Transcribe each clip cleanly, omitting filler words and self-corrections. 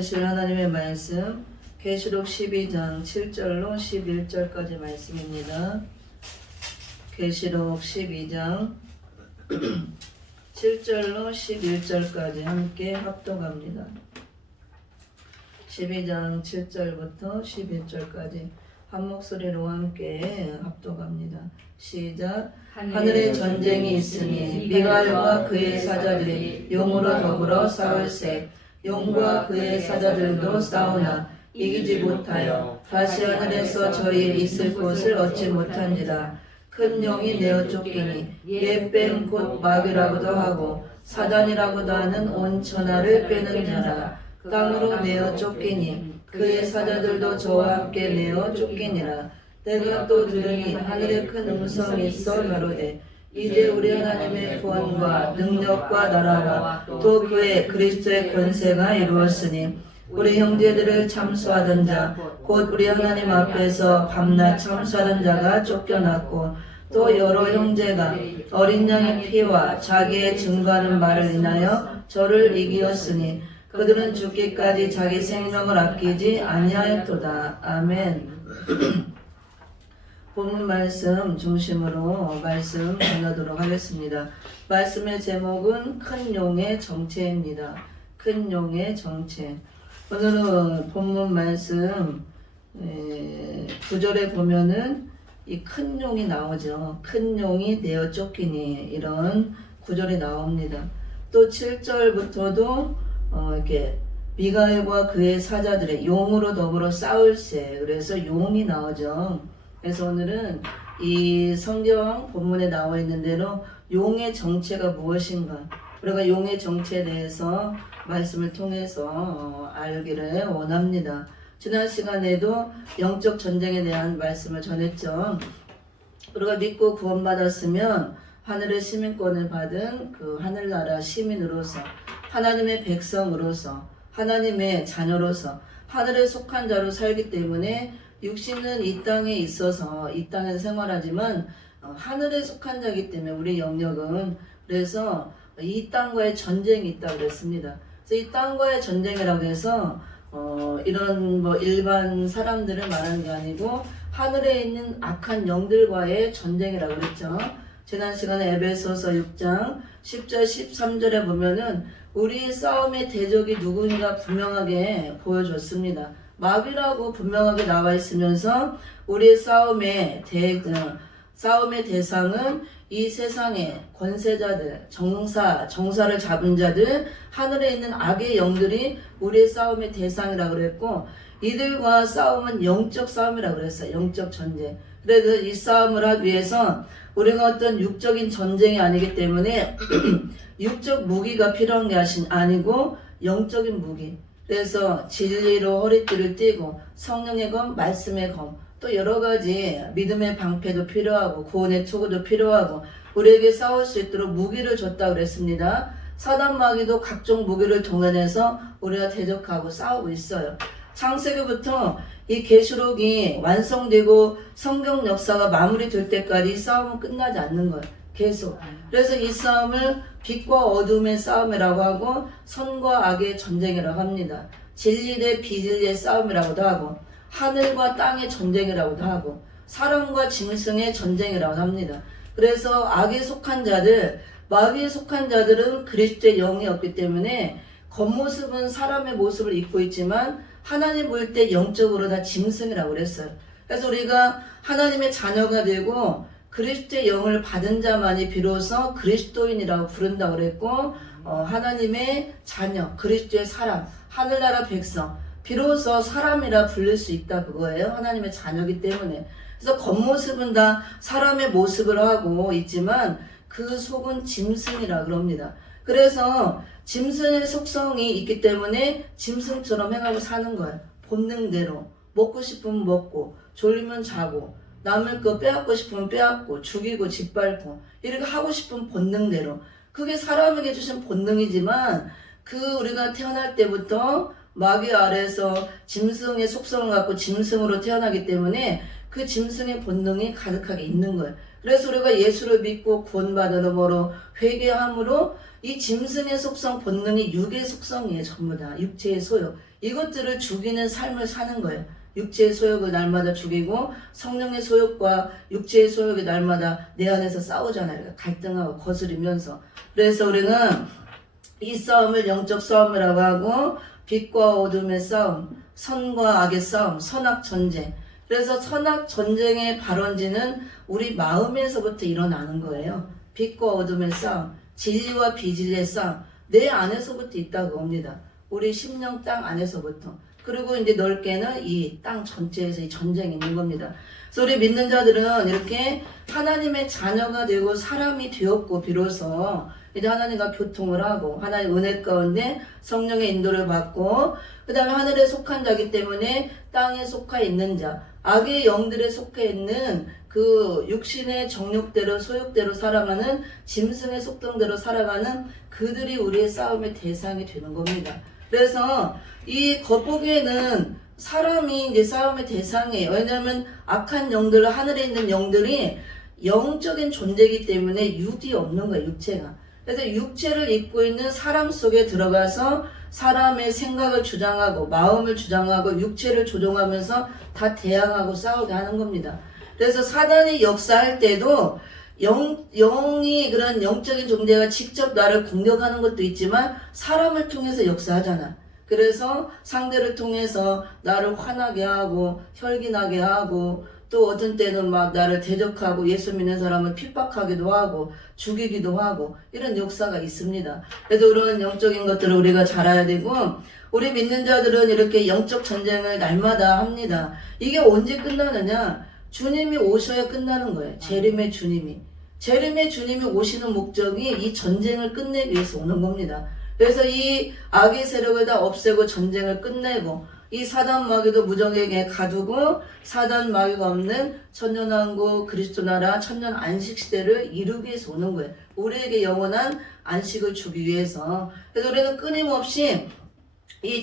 하나님의 말씀 계시록 12장 7절로 11절까지 말씀입니다. 계시록 12장 7절로 11절까지 함께 합독합니다. 12장 7절부터 11절까지 한 목소리로 함께 합독합니다. 시작. 하늘에 전쟁이 있으니 미가엘과 그의 사자들이 용으로 더불어 싸울세. 용과 그의 사자들도 싸우나 이기지 못하여 다시 하늘에서 저희의 있을 곳을 얻지 못한지라. 큰 용이 내어 쫓기니 옛뱀 곧 마귀라고도 하고 사단이라고도 하는 온 천하를 빼는 자라. 땅으로 내어 쫓기니 그의 사자들도 저와 함께 내어 쫓기니라. 내가 또 들으니 하늘에 큰 음성이 있어 가로되 이제 우리 하나님의 구원과 능력과 나라와 또 그의 그리스도의 권세가 이루었으니 우리 형제들을 참수하던 자 곧 우리 하나님 앞에서 밤낮 참수하던 자가 쫓겨났고 또 여러 형제가 어린 양의 피와 자기의 증거하는 말을 인하여 저를 이기었으니 그들은 죽기까지 자기 생명을 아끼지 아니하였도다. 아멘. 본문 말씀 중심으로 말씀 전하도록 하겠습니다. 말씀의 제목은 큰 용의 정체입니다. 큰 용의 정체. 오늘은 본문 말씀 9절에 보면은 이 큰 용이 나오죠. 큰 용이 내어 쫓기니 이런 구절이 나옵니다. 또 7절부터도 이렇게 미가엘과 그의 사자들의 용으로 더불어 싸울세. 그래서 용이 나오죠. 그래서 오늘은 이 성경 본문에 나와 있는 대로 용의 정체가 무엇인가, 우리가 용의 정체에 대해서 말씀을 통해서 알기를 원합니다. 지난 시간에도 영적 전쟁에 대한 말씀을 전했죠. 우리가 믿고 구원받았으면 하늘의 시민권을 받은 그 하늘나라 시민으로서, 하나님의 백성으로서, 하나님의 자녀로서 하늘에 속한 자로 살기 때문에 육신은 이 땅에 있어서 이 땅에서 생활하지만 하늘에 속한 자이기 때문에 우리 영역은, 그래서 이 땅과의 전쟁이 있다고 그랬습니다. 그래서 이 땅과의 전쟁이라고 해서 이런 뭐 일반 사람들을 말하는 게 아니고 하늘에 있는 악한 영들과의 전쟁이라고 그랬죠. 지난 시간에 에베소서 6장 10절 13절에 보면은 우리 싸움의 대적이 누구인가 분명하게 보여줬습니다. 마귀라고 분명하게 나와 있으면서 우리의 싸움의 대상은 이 세상의 권세자들, 정사를 잡은 자들, 하늘에 있는 악의 영들이 우리의 싸움의 대상이라고 그랬고, 이들과 싸움은 영적 싸움이라고 그랬어요. 영적 전쟁. 그래서 이 싸움을 하기 위해서 우리가 어떤 육적인 전쟁이 아니기 때문에 육적 무기가 필요한 게 아니고 영적인 무기. 그래서 진리로 허리띠를 띠고 성령의 검, 말씀의 검, 또 여러 가지 믿음의 방패도 필요하고 구원의 투구도 필요하고 우리에게 싸울 수 있도록 무기를 줬다고 그랬습니다. 사단 마귀도 각종 무기를 동원해서 우리가 대적하고 싸우고 있어요. 창세기부터 이 계시록이 완성되고 성경 역사가 마무리될 때까지 이 싸움은 끝나지 않는 거예요. 계속. 그래서 이 싸움을 빛과 어둠의 싸움이라고 하고 선과 악의 전쟁이라고 합니다. 진리 대 비진리의 싸움이라고도 하고 하늘과 땅의 전쟁이라고도 하고 사람과 짐승의 전쟁이라고 합니다. 그래서 악에 속한 자들, 마귀에 속한 자들은 그리스도의 영이 없기 때문에 겉모습은 사람의 모습을 입고 있지만 하나님 볼 때 영적으로 다 짐승이라고 그랬어요. 그래서 우리가 하나님의 자녀가 되고 그리스도의 영을 받은 자만이 비로소 그리스도인이라고 부른다고 그랬고, 하나님의 자녀, 그리스도의 사람, 하늘나라 백성, 비로소 사람이라 부를 수 있다 그거예요. 하나님의 자녀이기 때문에. 그래서 겉모습은 다 사람의 모습을 하고 있지만 그 속은 짐승이라 그럽니다. 그래서 짐승의 속성이 있기 때문에 짐승처럼 행하고 사는 거예요. 본능대로. 먹고 싶으면 먹고, 졸리면 자고, 남을 거 빼앗고 싶으면 빼앗고, 죽이고 짓밟고, 이렇게 하고 싶은 본능대로. 그게 사람에게 주신 본능이지만 우리가 태어날 때부터 마귀 아래에서 짐승의 속성을 갖고 짐승으로 태어나기 때문에 그 짐승의 본능이 가득하게 있는 거예요. 그래서 우리가 예수를 믿고 구원받음으로 회개함으로 이 짐승의 속성 본능이 육의 속성이에요. 전부 다 육체의 소욕. 이것들을 죽이는 삶을 사는 거예요. 육체의 소욕을 날마다 죽이고 성령의 소욕과 육체의 소욕이 날마다 내 안에서 싸우잖아요. 갈등하고 거스리면서. 그래서 우리는 이 싸움을 영적 싸움이라고 하고 빛과 어둠의 싸움, 선과 악의 싸움, 선악 전쟁. 그래서 선악 전쟁의 발원지는 우리 마음에서부터 일어나는 거예요. 빛과 어둠의 싸움, 진리와 비진리의 싸움, 내 안에서부터 있다고 봅니다. 우리 심령 땅 안에서부터. 그리고 이제 넓게는 이 땅 전체에서 이 전쟁이 있는 겁니다. 그래서 우리 믿는 자들은 이렇게 하나님의 자녀가 되고 사람이 되었고 비로소 이제 하나님과 교통을 하고 하나님의 은혜 가운데 성령의 인도를 받고 그 다음에 하늘에 속한 자기 때문에 땅에 속해 있는 자, 악의 영들에 속해 있는 그 육신의 정욕대로 소욕대로 살아가는 짐승의 속성대로 살아가는 그들이 우리의 싸움의 대상이 되는 겁니다. 그래서 이 겉보기에는 사람이 이제 싸움의 대상이에요. 왜냐하면 악한 영들, 하늘에 있는 영들이 영적인 존재이기 때문에 육이 없는 거예요, 육체가. 그래서 육체를 입고 있는 사람 속에 들어가서 사람의 생각을 주장하고 마음을 주장하고 육체를 조종하면서 다 대항하고 싸우게 하는 겁니다. 그래서 사단이 역사할 때도 영이 그런 영적인 존재가 직접 나를 공격하는 것도 있지만 사람을 통해서 역사하잖아. 그래서 상대를 통해서 나를 화나게 하고 혈기나게 하고 또 어떤 때는 막 나를 대적하고 예수 믿는 사람을 핍박하기도 하고 죽이기도 하고 이런 역사가 있습니다. 그래서 그런 영적인 것들을 우리가 잘 알아야 되고 우리 믿는 자들은 이렇게 영적 전쟁을 날마다 합니다. 이게 언제 끝나느냐? 주님이 오셔야 끝나는 거예요. 재림의 주님이. 재림의 주님이 오시는 목적이 이 전쟁을 끝내기 위해서 오는 겁니다. 그래서 이 악의 세력을 다 없애고 전쟁을 끝내고 이 사단 마귀도 무정에게 가두고 사단 마귀가 없는 천년왕국 그리스도 나라 천년 안식 시대를 이루기 위해서 오는 거예요. 우리에게 영원한 안식을 주기 위해서. 그래서 우리는 끊임없이 이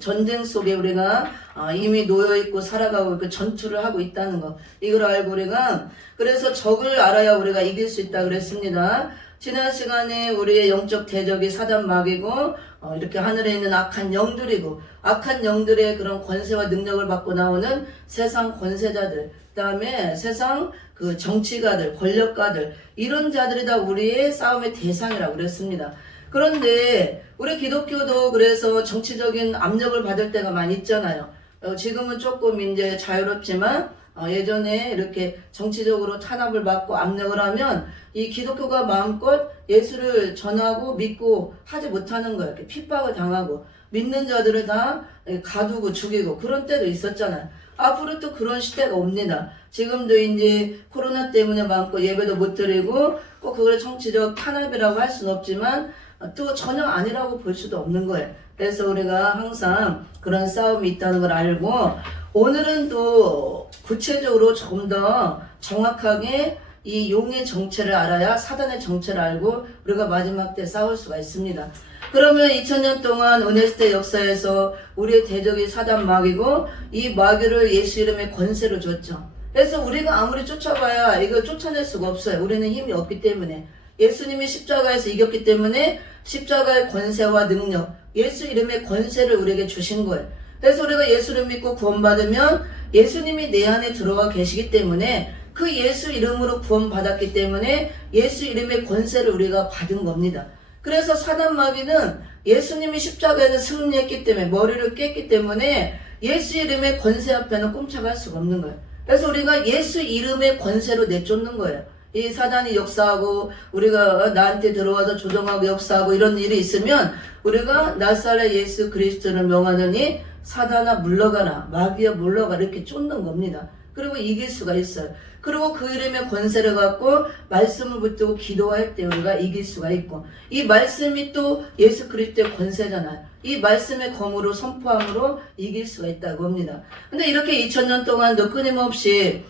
전쟁 속에 우리가 이미 놓여있고 살아가고 있고 전투를 하고 있다는 거. 이걸 알고 우리가 그래서 적을 알아야 우리가 이길 수 있다 그랬습니다. 지난 시간에 우리의 영적 대적이 사단 마귀고 이렇게 하늘에 있는 악한 영들이고 악한 영들의 그런 권세와 능력을 받고 나오는 세상 권세자들 그 다음에 세상 그 정치가들 권력가들 이런 자들이 다 우리의 싸움의 대상이라고 그랬습니다. 그런데 우리 기독교도 그래서 정치적인 압력을 받을 때가 많이 있잖아요. 지금은 조금 이제 자유롭지만 예전에 이렇게 정치적으로 탄압을 받고 압력을 하면 이 기독교가 마음껏 예수를 전하고 믿고 하지 못하는 거예요. 이렇게 핍박을 당하고 믿는 자들을 다 가두고 죽이고 그런 때도 있었잖아요. 앞으로 또 그런 시대가 옵니다. 지금도 이제 코로나 때문에 마음껏 예배도 못 드리고 꼭 그걸 정치적 탄압이라고 할 수는 없지만 또 전혀 아니라고 볼 수도 없는 거예요. 그래서 우리가 항상 그런 싸움이 있다는 걸 알고 오늘은 또 구체적으로 조금 더 정확하게 이 용의 정체를 알아야 사단의 정체를 알고 우리가 마지막 때 싸울 수가 있습니다. 그러면 2000년 동안 은혜시대 역사에서 우리의 대적이 사단 마귀고 이 마귀를 예수 이름의 권세로 줬죠. 그래서 우리가 아무리 쫓아봐야 이걸 쫓아낼 수가 없어요. 우리는 힘이 없기 때문에. 예수님이 십자가에서 이겼기 때문에 십자가의 권세와 능력, 예수 이름의 권세를 우리에게 주신 거예요. 그래서 우리가 예수를 믿고 구원받으면 예수님이 내 안에 들어와 계시기 때문에 그 예수 이름으로 구원받았기 때문에 예수 이름의 권세를 우리가 받은 겁니다. 그래서 사단 마귀는 예수님이 십자가에서 승리했기 때문에 머리를 깼기 때문에 예수 이름의 권세 앞에는 꼼짝할 수가 없는 거예요. 그래서 우리가 예수 이름의 권세로 내쫓는 거예요. 이 사단이 역사하고 우리가 나한테 들어와서 조종하고 역사하고 이런 일이 있으면 우리가 나사렛 예수 그리스도를 명하느니 사단아 물러가라 마귀야 물러가라 이렇게 쫓는 겁니다. 그리고 이길 수가 있어요. 그리고 그 이름의 권세를 갖고 말씀을 붙들고 기도할 때 우리가 이길 수가 있고 이 말씀이 또 예수 그리스도의 권세잖아요. 이 말씀의 검으로 선포함으로 이길 수가 있다고 합니다. 근데 이렇게 2000년 동안도 끊임없이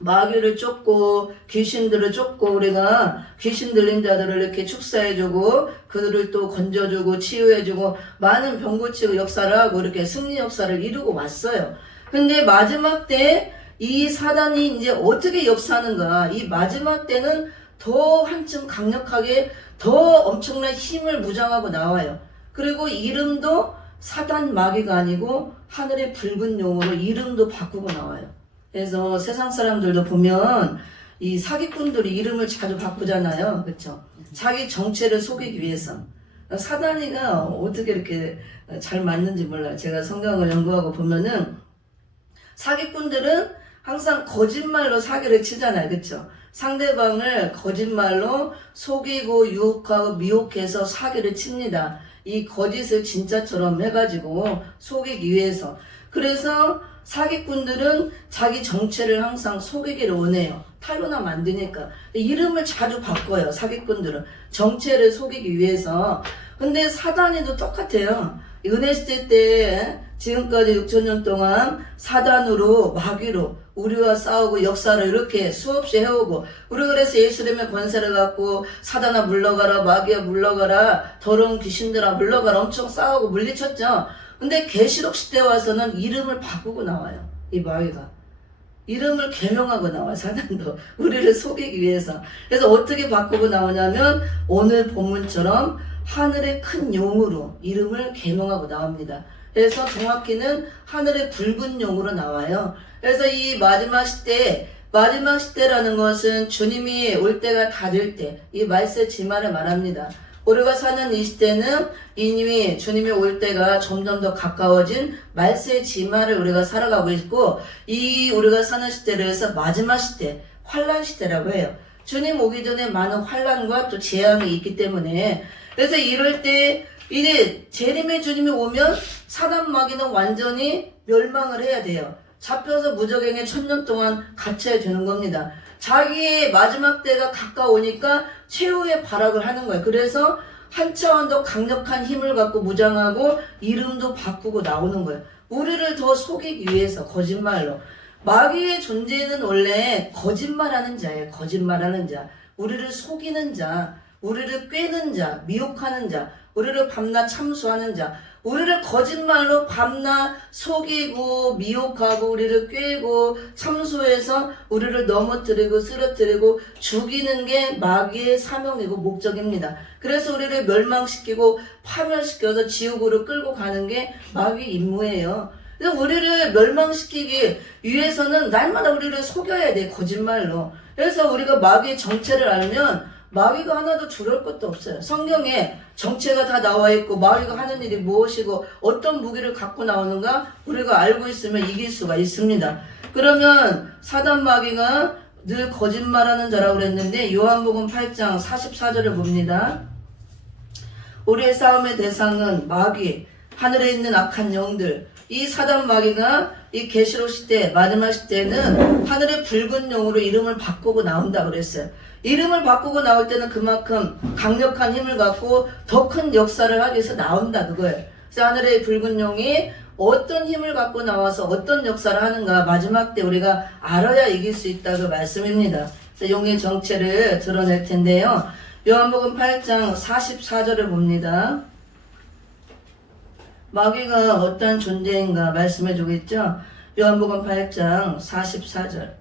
마귀를 쫓고 귀신들을 쫓고 우리가 귀신 들린 자들을 이렇게 축사해주고 그들을 또 건져주고 치유해주고 많은 병 고치고 역사를 하고 이렇게 승리 역사를 이루고 왔어요. 근데 마지막 때 이 사단이 이제 어떻게 역사하는가 이 마지막 때는 더 한층 강력하게 더 엄청난 힘을 무장하고 나와요. 그리고 이름도 사단 마귀가 아니고 하늘의 붉은 용으로 이름도 바꾸고 나와요. 그래서 세상 사람들도 보면 이 사기꾼들이 이름을 자주 바꾸잖아요. 그렇죠? 자기 정체를 속이기 위해서. 사단이가 어떻게 이렇게 잘 맞는지 몰라요. 제가 성경을 연구하고 보면은 사기꾼들은 항상 거짓말로 사기를 치잖아요. 그렇죠? 상대방을 거짓말로 속이고 유혹하고 미혹해서 사기를 칩니다. 이 거짓을 진짜처럼 해가지고 속이기 위해서. 그래서 사기꾼들은 자기 정체를 항상 속이기를 원해요. 탄로나면 안 되니까. 이름을 자주 바꿔요. 사기꾼들은. 정체를 속이기 위해서. 근데 사단이도 똑같아요. 은혜시대 때 지금까지 6천년 동안 사단으로 마귀로 우리와 싸우고 역사를 이렇게 수없이 해오고, 우리 그래서 예수님의 권세를 갖고 사단아 물러가라, 마귀야 물러가라, 더러운 귀신들아 물러가라 엄청 싸우고 물리쳤죠. 근데 계시록 시대 와서는 이름을 바꾸고 나와요. 이 마귀가 이름을 개명하고 나와요. 사단도 우리를 속이기 위해서. 그래서 어떻게 바꾸고 나오냐면 오늘 본문처럼 하늘의 큰 용으로 이름을 개명하고 나옵니다. 그래서 정확히는 하늘의 붉은 용으로 나와요. 그래서 이 마지막 시대라는 것은 주님이 올 때가 다 될 때, 이 말세 지말을 말합니다. 우리가 사는 이 시대는 이미 주님이 올 때가 점점 더 가까워진 말세 지말을 우리가 살아가고 있고, 이 우리가 사는 시대를 해서 마지막 시대, 환란 시대라고 해요. 주님 오기 전에 많은 환란과 또 재앙이 있기 때문에, 그래서 이럴 때 이제 재림의 주님이 오면 사단 마귀는 완전히 멸망을 해야 돼요. 잡혀서 무적행에 1000년 동안 갇혀야 되는 겁니다. 자기의 마지막 때가 가까우니까 최후의 발악을 하는 거예요. 그래서 한 차원 더 강력한 힘을 갖고 무장하고 이름도 바꾸고 나오는 거예요. 우리를 더 속이기 위해서 거짓말로. 마귀의 존재는 원래 거짓말하는 자예요. 거짓말하는 자. 우리를 속이는 자. 우리를 꿰는 자. 미혹하는 자. 우리를 밤낮 참수하는 자. 우리를 거짓말로 밤낮 속이고 미혹하고 우리를 꿰고 참수해서 우리를 넘어뜨리고 쓰러뜨리고 죽이는 게 마귀의 사명이고 목적입니다. 그래서 우리를 멸망시키고 파멸시켜서 지옥으로 끌고 가는 게 마귀 임무예요. 그래서 우리를 멸망시키기 위해서는 날마다 우리를 속여야 돼, 거짓말로. 그래서 우리가 마귀의 정체를 알면 마귀가 하나도 두려울 것도 없어요. 성경에 정체가 다 나와 있고 마귀가 하는 일이 무엇이고 어떤 무기를 갖고 나오는가 우리가 알고 있으면 이길 수가 있습니다. 그러면 사단 마귀가 늘 거짓말하는 자라고 그랬는데 요한복음 8장 44절을 봅니다. 우리의 싸움의 대상은 마귀, 하늘에 있는 악한 영들. 이 사단 마귀가 이 계시록 시대, 마지막 시대는 하늘의 붉은 용으로 이름을 바꾸고 나온다 그랬어요. 이름을 바꾸고 나올 때는 그만큼 강력한 힘을 갖고 더 큰 역사를 하기 위해서 나온다 그거예요. 그래서 하늘의 붉은 용이 어떤 힘을 갖고 나와서 어떤 역사를 하는가 마지막 때 우리가 알아야 이길 수 있다고 말씀입니다. 그래서 용의 정체를 드러낼 텐데요. 요한복음 8장 44절을 봅니다. 마귀가 어떤 존재인가 말씀해주고 있죠. 요한복음 8장 44절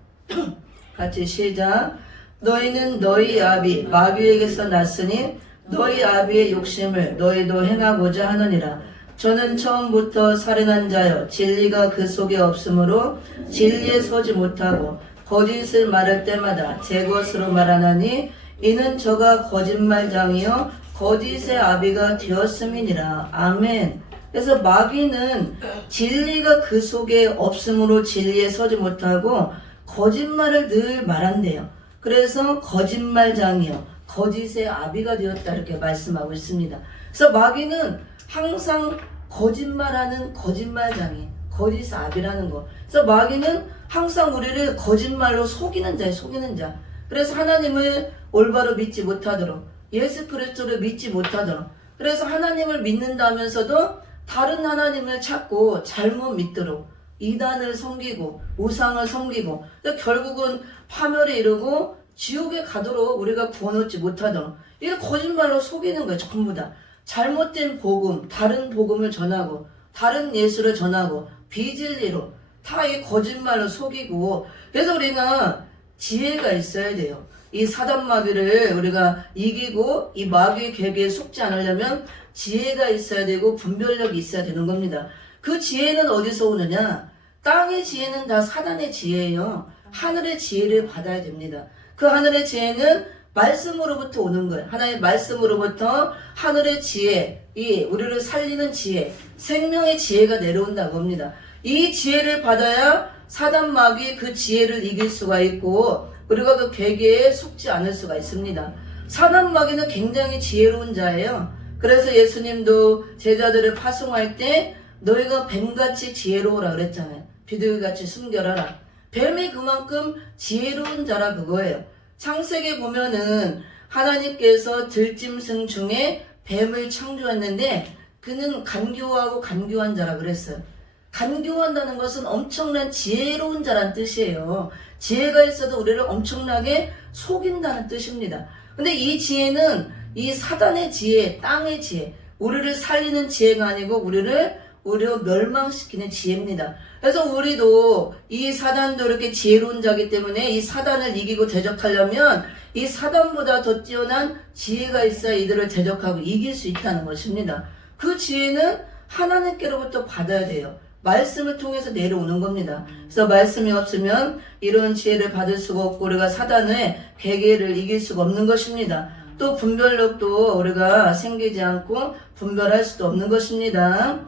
같이 시작. 너희는 너희 아비 마귀에게서 났으니 너희 아비의 욕심을 너희도 행하고자 하느니라. 저는 처음부터 살인한 자여 진리가 그 속에 없으므로 진리에 서지 못하고 거짓을 말할 때마다 제 것으로 말하나니 이는 저가 거짓말장이요 거짓의 아비가 되었음이니라. 아멘. 그래서 마귀는 진리가 그 속에 없으므로 진리에 서지 못하고 거짓말을 늘 말한대요. 그래서 거짓말장이요 거짓의 아비가 되었다 이렇게 말씀하고 있습니다. 그래서 마귀는 항상 거짓말하는 거짓말장이 거짓의 아비라는 거. 그래서 마귀는 항상 우리를 거짓말로 속이는 자예요. 속이는 자. 그래서 하나님을 올바로 믿지 못하도록 예수 그리스도를 믿지 못하도록 그래서 하나님을 믿는다면서도 다른 하나님을 찾고 잘못 믿도록 이단을 섬기고 우상을 섬기고 결국은 파멸에 이르고 지옥에 가도록 우리가 구원받지 못하도록 이렇게 거짓말로 속이는 거예요. 전부 다 잘못된 복음, 다른 복음을 전하고 다른 예수를 전하고 비진리로 다 이 거짓말로 속이고. 그래서 우리가 지혜가 있어야 돼요. 이 사단 마귀를 우리가 이기고 이 마귀의 계계에 속지 않으려면 지혜가 있어야 되고 분별력이 있어야 되는 겁니다. 그 지혜는 어디서 오느냐? 땅의 지혜는 다 사단의 지혜예요. 하늘의 지혜를 받아야 됩니다. 그 하늘의 지혜는 말씀으로부터 오는 거예요. 하나님의 말씀으로부터 하늘의 지혜, 이 우리를 살리는 지혜, 생명의 지혜가 내려온다고 합니다. 이 지혜를 받아야 사단 마귀 그 지혜를 이길 수가 있고 우리가 그 계계에 속지 않을 수가 있습니다. 사단 마귀는 굉장히 지혜로운 자예요. 그래서 예수님도 제자들을 파송할 때 너희가 뱀같이 지혜로우라 그랬잖아요. 비둘기같이 숨겨라라. 뱀이 그만큼 지혜로운 자라 그거예요. 창세기 보면은 하나님께서 들짐승 중에 뱀을 창조했는데 그는 간교하고 간교한 자라 그랬어요. 간교한다는 것은 엄청난 지혜로운 자란 뜻이에요. 지혜가 있어도 우리를 엄청나게 속인다는 뜻입니다. 근데 이 지혜는 이 사단의 지혜, 땅의 지혜, 우리를 살리는 지혜가 아니고 우리를 멸망시키는 지혜입니다. 그래서 우리도 이 사단도 이렇게 지혜로운 자기 때문에 이 사단을 이기고 대적하려면 이 사단보다 더 뛰어난 지혜가 있어야 이들을 대적하고 이길 수 있다는 것입니다. 그 지혜는 하나님께로부터 받아야 돼요. 말씀을 통해서 내려오는 겁니다. 그래서 말씀이 없으면 이런 지혜를 받을 수가 없고 우리가 사단의 계계를 이길 수가 없는 것입니다. 또 분별력도 우리가 생기지 않고 분별할 수도 없는 것입니다.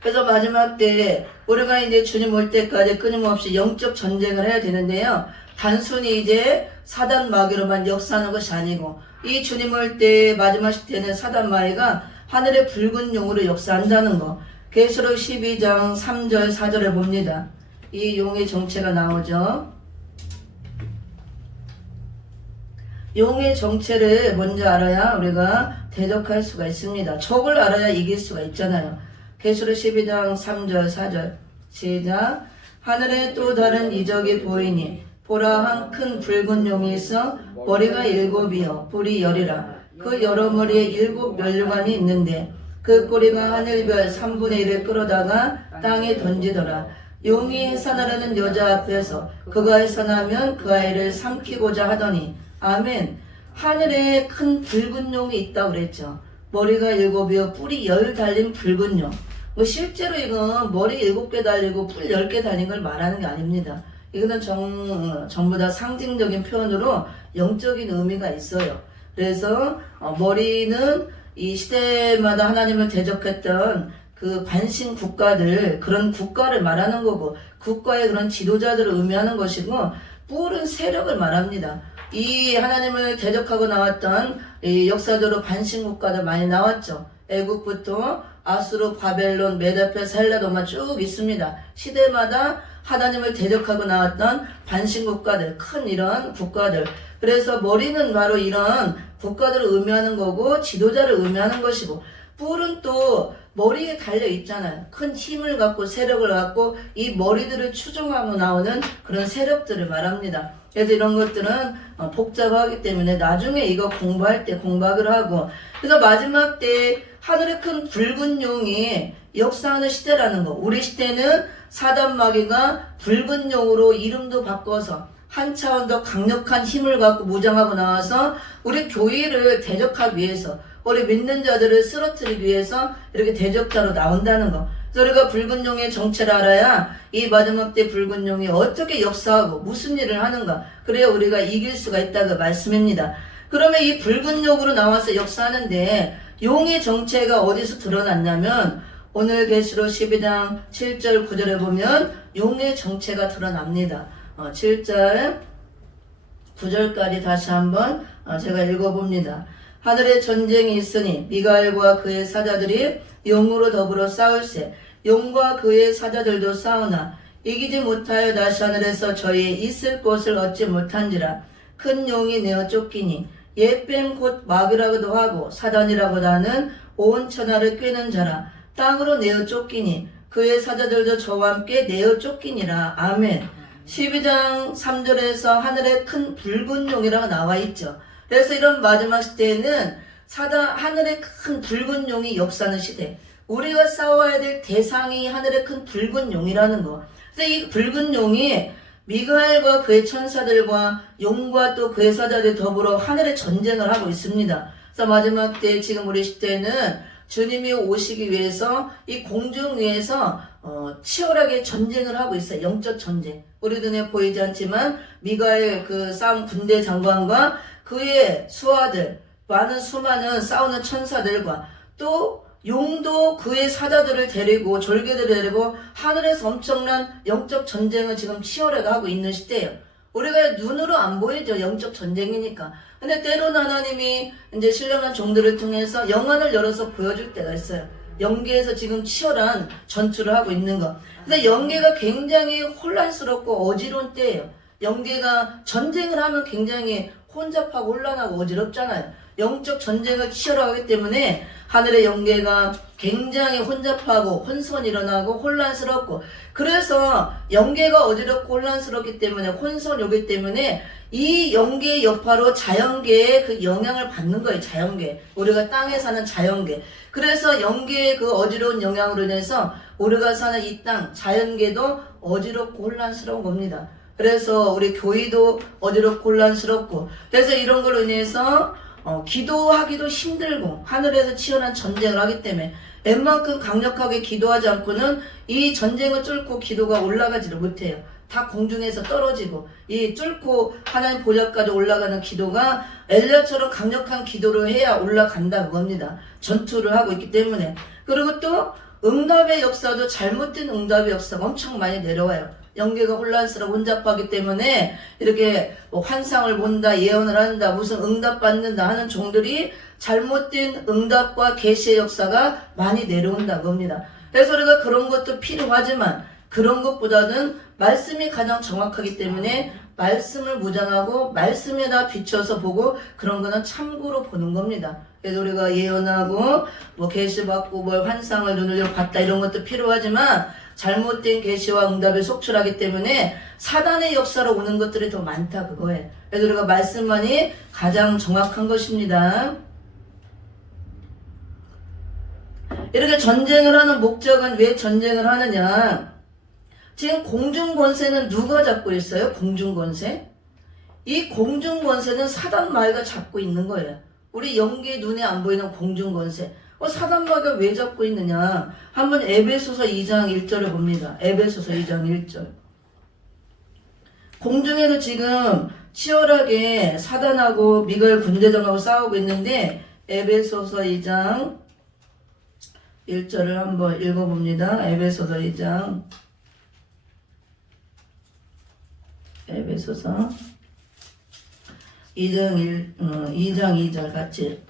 그래서 마지막 때 우리가 이제 주님 올 때까지 끊임없이 영적 전쟁을 해야 되는데요. 단순히 이제 사단 마귀로만 역사하는 것이 아니고 이 주님 올 때 마지막 시대는 사단 마귀가 하늘의 붉은 용으로 역사한다는 거. 계시록 12장 3절 4절에 봅니다. 이 용의 정체가 나오죠. 용의 정체를 먼저 알아야 우리가 대적할 수가 있습니다. 적을 알아야 이길 수가 있잖아요. 계시록 12장 3절 4절 시작. 하늘에 또 다른 이적이 보이니 보라 한 큰 붉은 용이 있어 머리가 7이요 뿔이 10이라. 그 여러 머리에 7 면류관이 있는데 그 꼬리가 하늘별 3분의 1을 끌어다가 땅에 던지더라. 용이 해산하려는 여자 앞에서 그가 해산하면 그 아이를 삼키고자 하더니 아멘. 하늘에 큰 붉은 용이 있다고 그랬죠. 머리가 7이요 뿔이 10 달린 붉은 용. 뭐 실제로 이건 머리 7개 달리고 뿔 10개 달린 걸 말하는 게 아닙니다. 이거는 전부 다 상징적인 표현으로 영적인 의미가 있어요. 그래서 머리는 이 시대마다 하나님을 대적했던 그 반신 국가들, 그런 국가를 말하는 거고 국가의 그런 지도자들을 의미하는 것이고 뿔은 세력을 말합니다. 이 하나님을 대적하고 나왔던 이 역사적으로 반신 국가들 많이 나왔죠. 애국부터 아수르, 바벨론, 메데페, 헬라도만 쭉 있습니다. 시대마다 하나님을 대적하고 나왔던 반신 국가들, 큰 이런 국가들. 그래서 머리는 바로 이런 국가들을 의미하는 거고 지도자를 의미하는 것이고 뿔은 또 머리에 달려 있잖아요. 큰 힘을 갖고 세력을 갖고 이 머리들을 추종하고 나오는 그런 세력들을 말합니다. 그래서 이런 것들은 복잡하기 때문에 나중에 이거 공부할 때 공부하기로 하고 그래서 마지막 때 하늘에 큰 붉은 용이 역사하는 시대라는 거. 우리 시대는 사단 마귀가 붉은 용으로 이름도 바꿔서 한 차원 더 강력한 힘을 갖고 무장하고 나와서 우리 교회를 대적하기 위해서 우리 믿는 자들을 쓰러뜨리기 위해서 이렇게 대적자로 나온다는 거. 그래서 우리가 붉은 용의 정체를 알아야 이 마지막 때 붉은 용이 어떻게 역사하고 무슨 일을 하는가. 그래야 우리가 이길 수가 있다고 말씀입니다. 그러면 이 붉은 용으로 나와서 역사하는데 용의 정체가 어디서 드러났냐면 오늘 계시록 12장 7절 9절에 보면 용의 정체가 드러납니다. 7절 9절까지 다시 한번 제가 읽어봅니다. 하늘에 전쟁이 있으니 미가엘과 그의 사자들이 용으로 더불어 싸울세. 용과 그의 사자들도 싸우나 이기지 못하여 다시 하늘에서 저희 있을 곳을 얻지 못한지라. 큰 용이 내어 쫓기니 옛뱀 곧 마귀라고도 하고 사단이라고도 하는 온 천하를 꿰는 자라. 땅으로 내어 쫓기니 그의 사자들도 저와 함께 내어 쫓기니라. 아멘. 12장 3절에서 하늘에 큰 붉은 용이라고 나와 있죠. 그래서 이런 마지막 시대에는 하늘에 큰 붉은 용이 역사하는 시대. 우리가 싸워야 될 대상이 하늘에 큰 붉은 용이라는 거. 그래서 이 붉은 용이 미가엘과 그의 천사들과 용과 또 그의 사자들이 더불어 하늘의 전쟁을 하고 있습니다. 그래서 마지막 때 지금 우리 시대는 주님이 오시기 위해서 이 공중 위에서 치열하게 전쟁을 하고 있어요. 영적 전쟁. 우리 눈에 보이지 않지만 미가엘 그 싸움 군대 장관과 그의 수하들, 수많은 싸우는 천사들과 또 용도 그의 사자들을 데리고 졸개들을 데리고 하늘에서 엄청난 영적 전쟁을 지금 치열하게 하고 있는 시대예요. 우리가 눈으로 안 보이죠. 영적 전쟁이니까. 근데 때로는 하나님이 이제 신령한 종들을 통해서 영안을 열어서 보여줄 때가 있어요. 영계에서 지금 치열한 전투를 하고 있는 거. 근데 영계가 굉장히 혼란스럽고 어지러운 때예요. 영계가 전쟁을 하면 굉장히 혼잡하고 혼란하고 어지럽잖아요. 영적 전쟁을 치열하기 때문에 하늘의 영계가 굉장히 혼잡하고 혼선이 일어나고 혼란스럽고, 그래서 영계가 어지럽고 혼란스럽기 때문에 혼선이 오기 때문에 이 영계의 여파로 자연계에 그 영향을 받는 거예요. 자연계, 우리가 땅에 사는 자연계. 그래서 영계의 그 어지러운 영향으로 인해서 우리가 사는 이 땅 자연계도 어지럽고 혼란스러운 겁니다. 그래서 우리 교회도 어지럽고 혼란스럽고, 그래서 이런 걸로 인해서 기도하기도 힘들고 하늘에서 치열한 전쟁을 하기 때문에 웬만큼 강력하게 기도하지 않고는 이 전쟁을 뚫고 기도가 올라가지를 못해요. 다 공중에서 떨어지고, 이 뚫고 하나님 보좌까지 올라가는 기도가 엘리야처럼 강력한 기도를 해야 올라간다 그겁니다. 전투를 하고 있기 때문에. 그리고 또 응답의 역사도 잘못된 응답의 역사가 엄청 많이 내려와요. 영계가 혼란스러워 혼잡하기 때문에 이렇게 뭐 환상을 본다, 예언을 한다, 무슨 응답 받는다 하는 종들이 잘못된 응답과 계시의 역사가 많이 내려온다고 합니다. 그래서 우리가 그런 것도 필요하지만 그런 것보다는 말씀이 가장 정확하기 때문에 말씀을 무장하고 말씀에다 비춰서 보고 그런 거는 참고로 보는 겁니다. 그래서 우리가 예언하고 뭐 계시 받고 뭐 환상을 눈으로 봤다 이런 것도 필요하지만 잘못된 계시와 응답에 속출하기 때문에 사단의 역사로 오는 것들이 더 많다 그거예요. 그래서 우리가 말씀만이 가장 정확한 것입니다. 이렇게 전쟁을 하는 목적은 왜 전쟁을 하느냐? 지금 공중권세는 누가 잡고 있어요? 공중권세? 이 공중권세는 사단 마귀가 잡고 있는 거예요. 우리 영계 눈에 안 보이는 공중권세. 사단 마귀가 왜 잡고 있느냐? 한번 에베소서 2장 1절을 봅니다. 에베소서 2장 1절. 공중에서 지금 치열하게 사단하고 미가엘 군대장하고 싸우고 있는데 에베소서 2장 1절을 한번 읽어봅니다. 에베소서 2장 에베소서 2장 2절 같이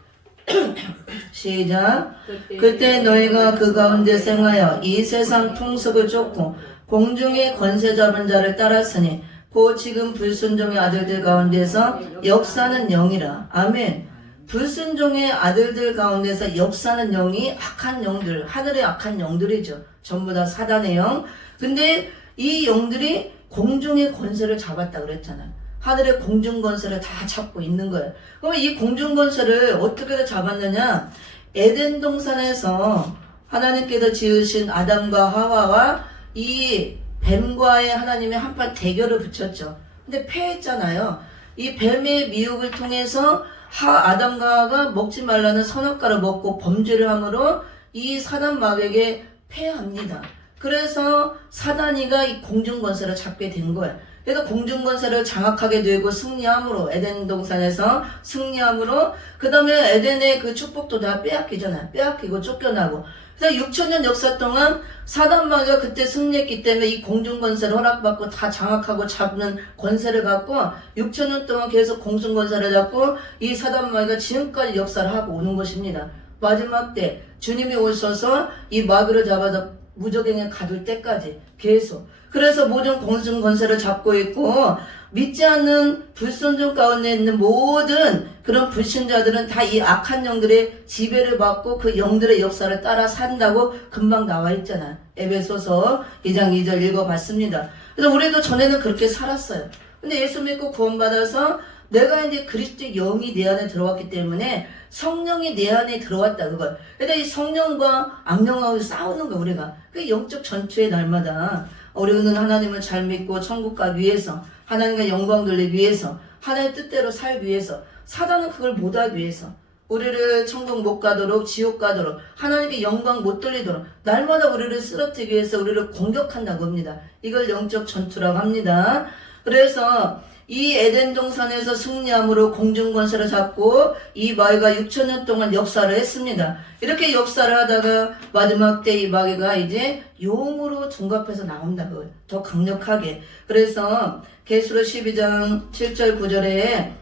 시작. 그때 너희가 그 가운데 생하여 이 세상 풍속을 쫓고 공중의 권세 잡은 자를 따랐으니 곧 지금 불순종의 아들들 가운데서 역사는 영이라. 아멘. 불순종의 아들들 가운데서 역사는 영이 악한 영들, 하늘의 악한 영들이죠. 전부 다 사단의 영. 근데 이 영들이 공중의 권세를 잡았다 그랬잖아요. 하늘의 공중 권세를 다 잡고 있는 거예요. 그럼 이 공중 권세를 어떻게 잡았느냐? 에덴 동산에서 하나님께서 지으신 아담과 하와와 이 뱀과의 하나님의 한판 대결을 붙였죠. 근데 패했잖아요. 이 뱀의 미혹을 통해서 아담과 하와가 먹지 말라는 선악과를 먹고 범죄를 함으로 이 사단 마귀에게 패합니다. 그래서 사단이가 이 공중권세를 잡게 된 거예요. 그래서 공중권세를 장악하게 되고 승리함으로 에덴 동산에서 승리함으로 그 다음에 에덴의 그 축복도 다 빼앗기잖아요. 빼앗기고 쫓겨나고. 그래서 6천년 역사 동안 사단 마귀가 그때 승리했기 때문에 이 공중권세를 허락받고 다 장악하고 잡는 권세를 갖고 6천년 동안 계속 공중권세를 잡고 이 사단 마귀가 지금까지 역사를 하고 오는 것입니다. 마지막 때 주님이 오셔서 이 마귀를 잡아서 무적행에 가둘 때까지 계속. 그래서 모든 공중 권세를 잡고 있고 믿지 않는 불순종 가운데 있는 모든 그런 불신자들은 다 이 악한 영들의 지배를 받고 그 영들의 역사를 따라 산다고 금방 나와 있잖아. 에베소서 2장 2절 읽어봤습니다. 그래서 우리도 전에는 그렇게 살았어요. 근데 예수 믿고 구원받아서 내가 이제 그리스도의 영이 내 안에 들어왔기 때문에 성령이 내 안에 들어왔다 그걸. 그러니까 이 성령과 악령하고 싸우는 거 우리가. 그 영적 전투의 날마다 우리는 하나님을 잘 믿고 천국 가기 위해서, 하나님과 영광 돌리기 위해서, 하나님의 뜻대로 살기 위해서, 사단은 그걸 못하기 위해서. 우리를 천국 못 가도록 지옥 가도록 하나님께 영광 못 돌리도록 날마다 우리를 쓰러뜨리기 위해서 우리를 공격한다고 합니다. 이걸 영적 전투라고 합니다. 그래서 이 에덴 동산에서 승리함으로 공중권세를 잡고 이 마귀가 6천년 동안 역사를 했습니다. 이렇게 역사를 하다가 마지막 때 이 마귀가 이제 용으로 둔갑해서 나온다고요. 더 강력하게. 그래서 계시록 12장 7절 9절에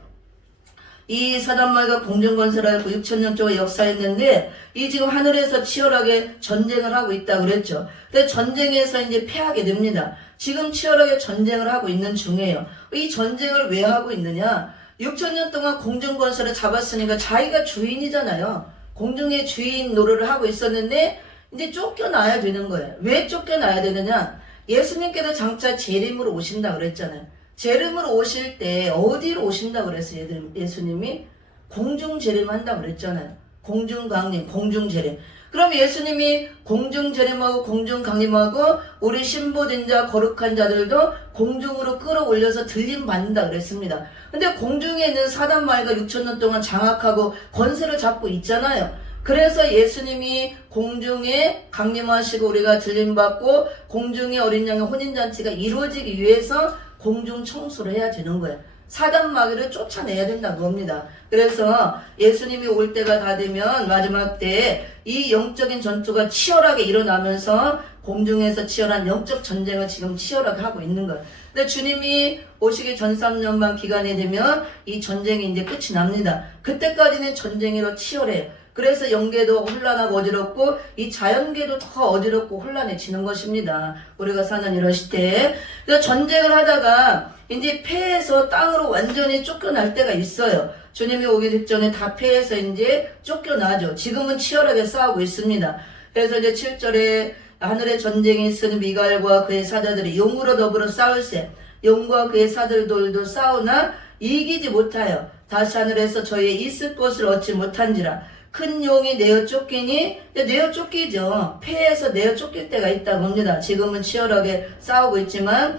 이 사단마귀가 공중권세를 하고 6천년 동안 역사했는데 이 지금 하늘에서 치열하게 전쟁을 하고 있다고 그랬죠. 근데 전쟁에서 이제 패하게 됩니다. 지금 치열하게 전쟁을 하고 있는 중이에요. 이 전쟁을 왜 하고 있느냐? 6천년 동안 공중권세를 잡았으니까 자기가 주인이잖아요. 공중의 주인 노릇을 하고 있었는데 이제 쫓겨나야 되는 거예요. 왜 쫓겨나야 되느냐? 예수님께서 장차 재림으로 오신다 그랬잖아요. 재림으로 오실 때 어디로 오신다고 그랬어요? 예수님이 공중 재림한다고 그랬잖아요. 공중 강림, 공중 재림. 그럼 예수님이 공중 재림하고 공중 강림하고 우리 신보된 자 거룩한 자들도 공중으로 끌어올려서 들림 받는다 그랬습니다. 근데 공중에 있는 사단 마귀가 6천년 동안 장악하고 권세를 잡고 있잖아요. 그래서 예수님이 공중에 강림하시고 우리가 들림 받고 공중의 어린 양의 혼인잔치가 이루어지기 위해서 공중 청소를 해야 되는 거예요. 사단 마귀를 쫓아내야 된다고 합니다. 그래서 예수님이 올 때가 다 되면 마지막 때 이 영적인 전투가 치열하게 일어나면서 공중에서 치열한 영적 전쟁을 지금 치열하게 하고 있는 거예요. 근데 주님이 오시기 전 3년만 기간이 되면 이 전쟁이 이제 끝이 납니다. 그때까지는 전쟁이 더 치열해요. 그래서 영계도 혼란하고 어지럽고 이 자연계도 더 어지럽고 혼란해지는 것입니다. 우리가 사는 이런 시대에. 그래서 전쟁을 하다가 이제 폐해서 땅으로 완전히 쫓겨날 때가 있어요. 주님이 오기 직전에 다 폐해서 이제 쫓겨나죠. 지금은 치열하게 싸우고 있습니다. 그래서 이제 7절에 하늘에 전쟁이 있으니 미갈과 그의 사자들이 용으로 더불어 싸울세. 용과 그의 사들들도 싸우나 이기지 못하여 다시 하늘에서 저희의 있을 것을 얻지 못한지라. 큰 용이 내어 쫓기니 내어 쫓기죠. 폐해서 내어 쫓길 때가 있다고 합니다. 지금은 치열하게 싸우고 있지만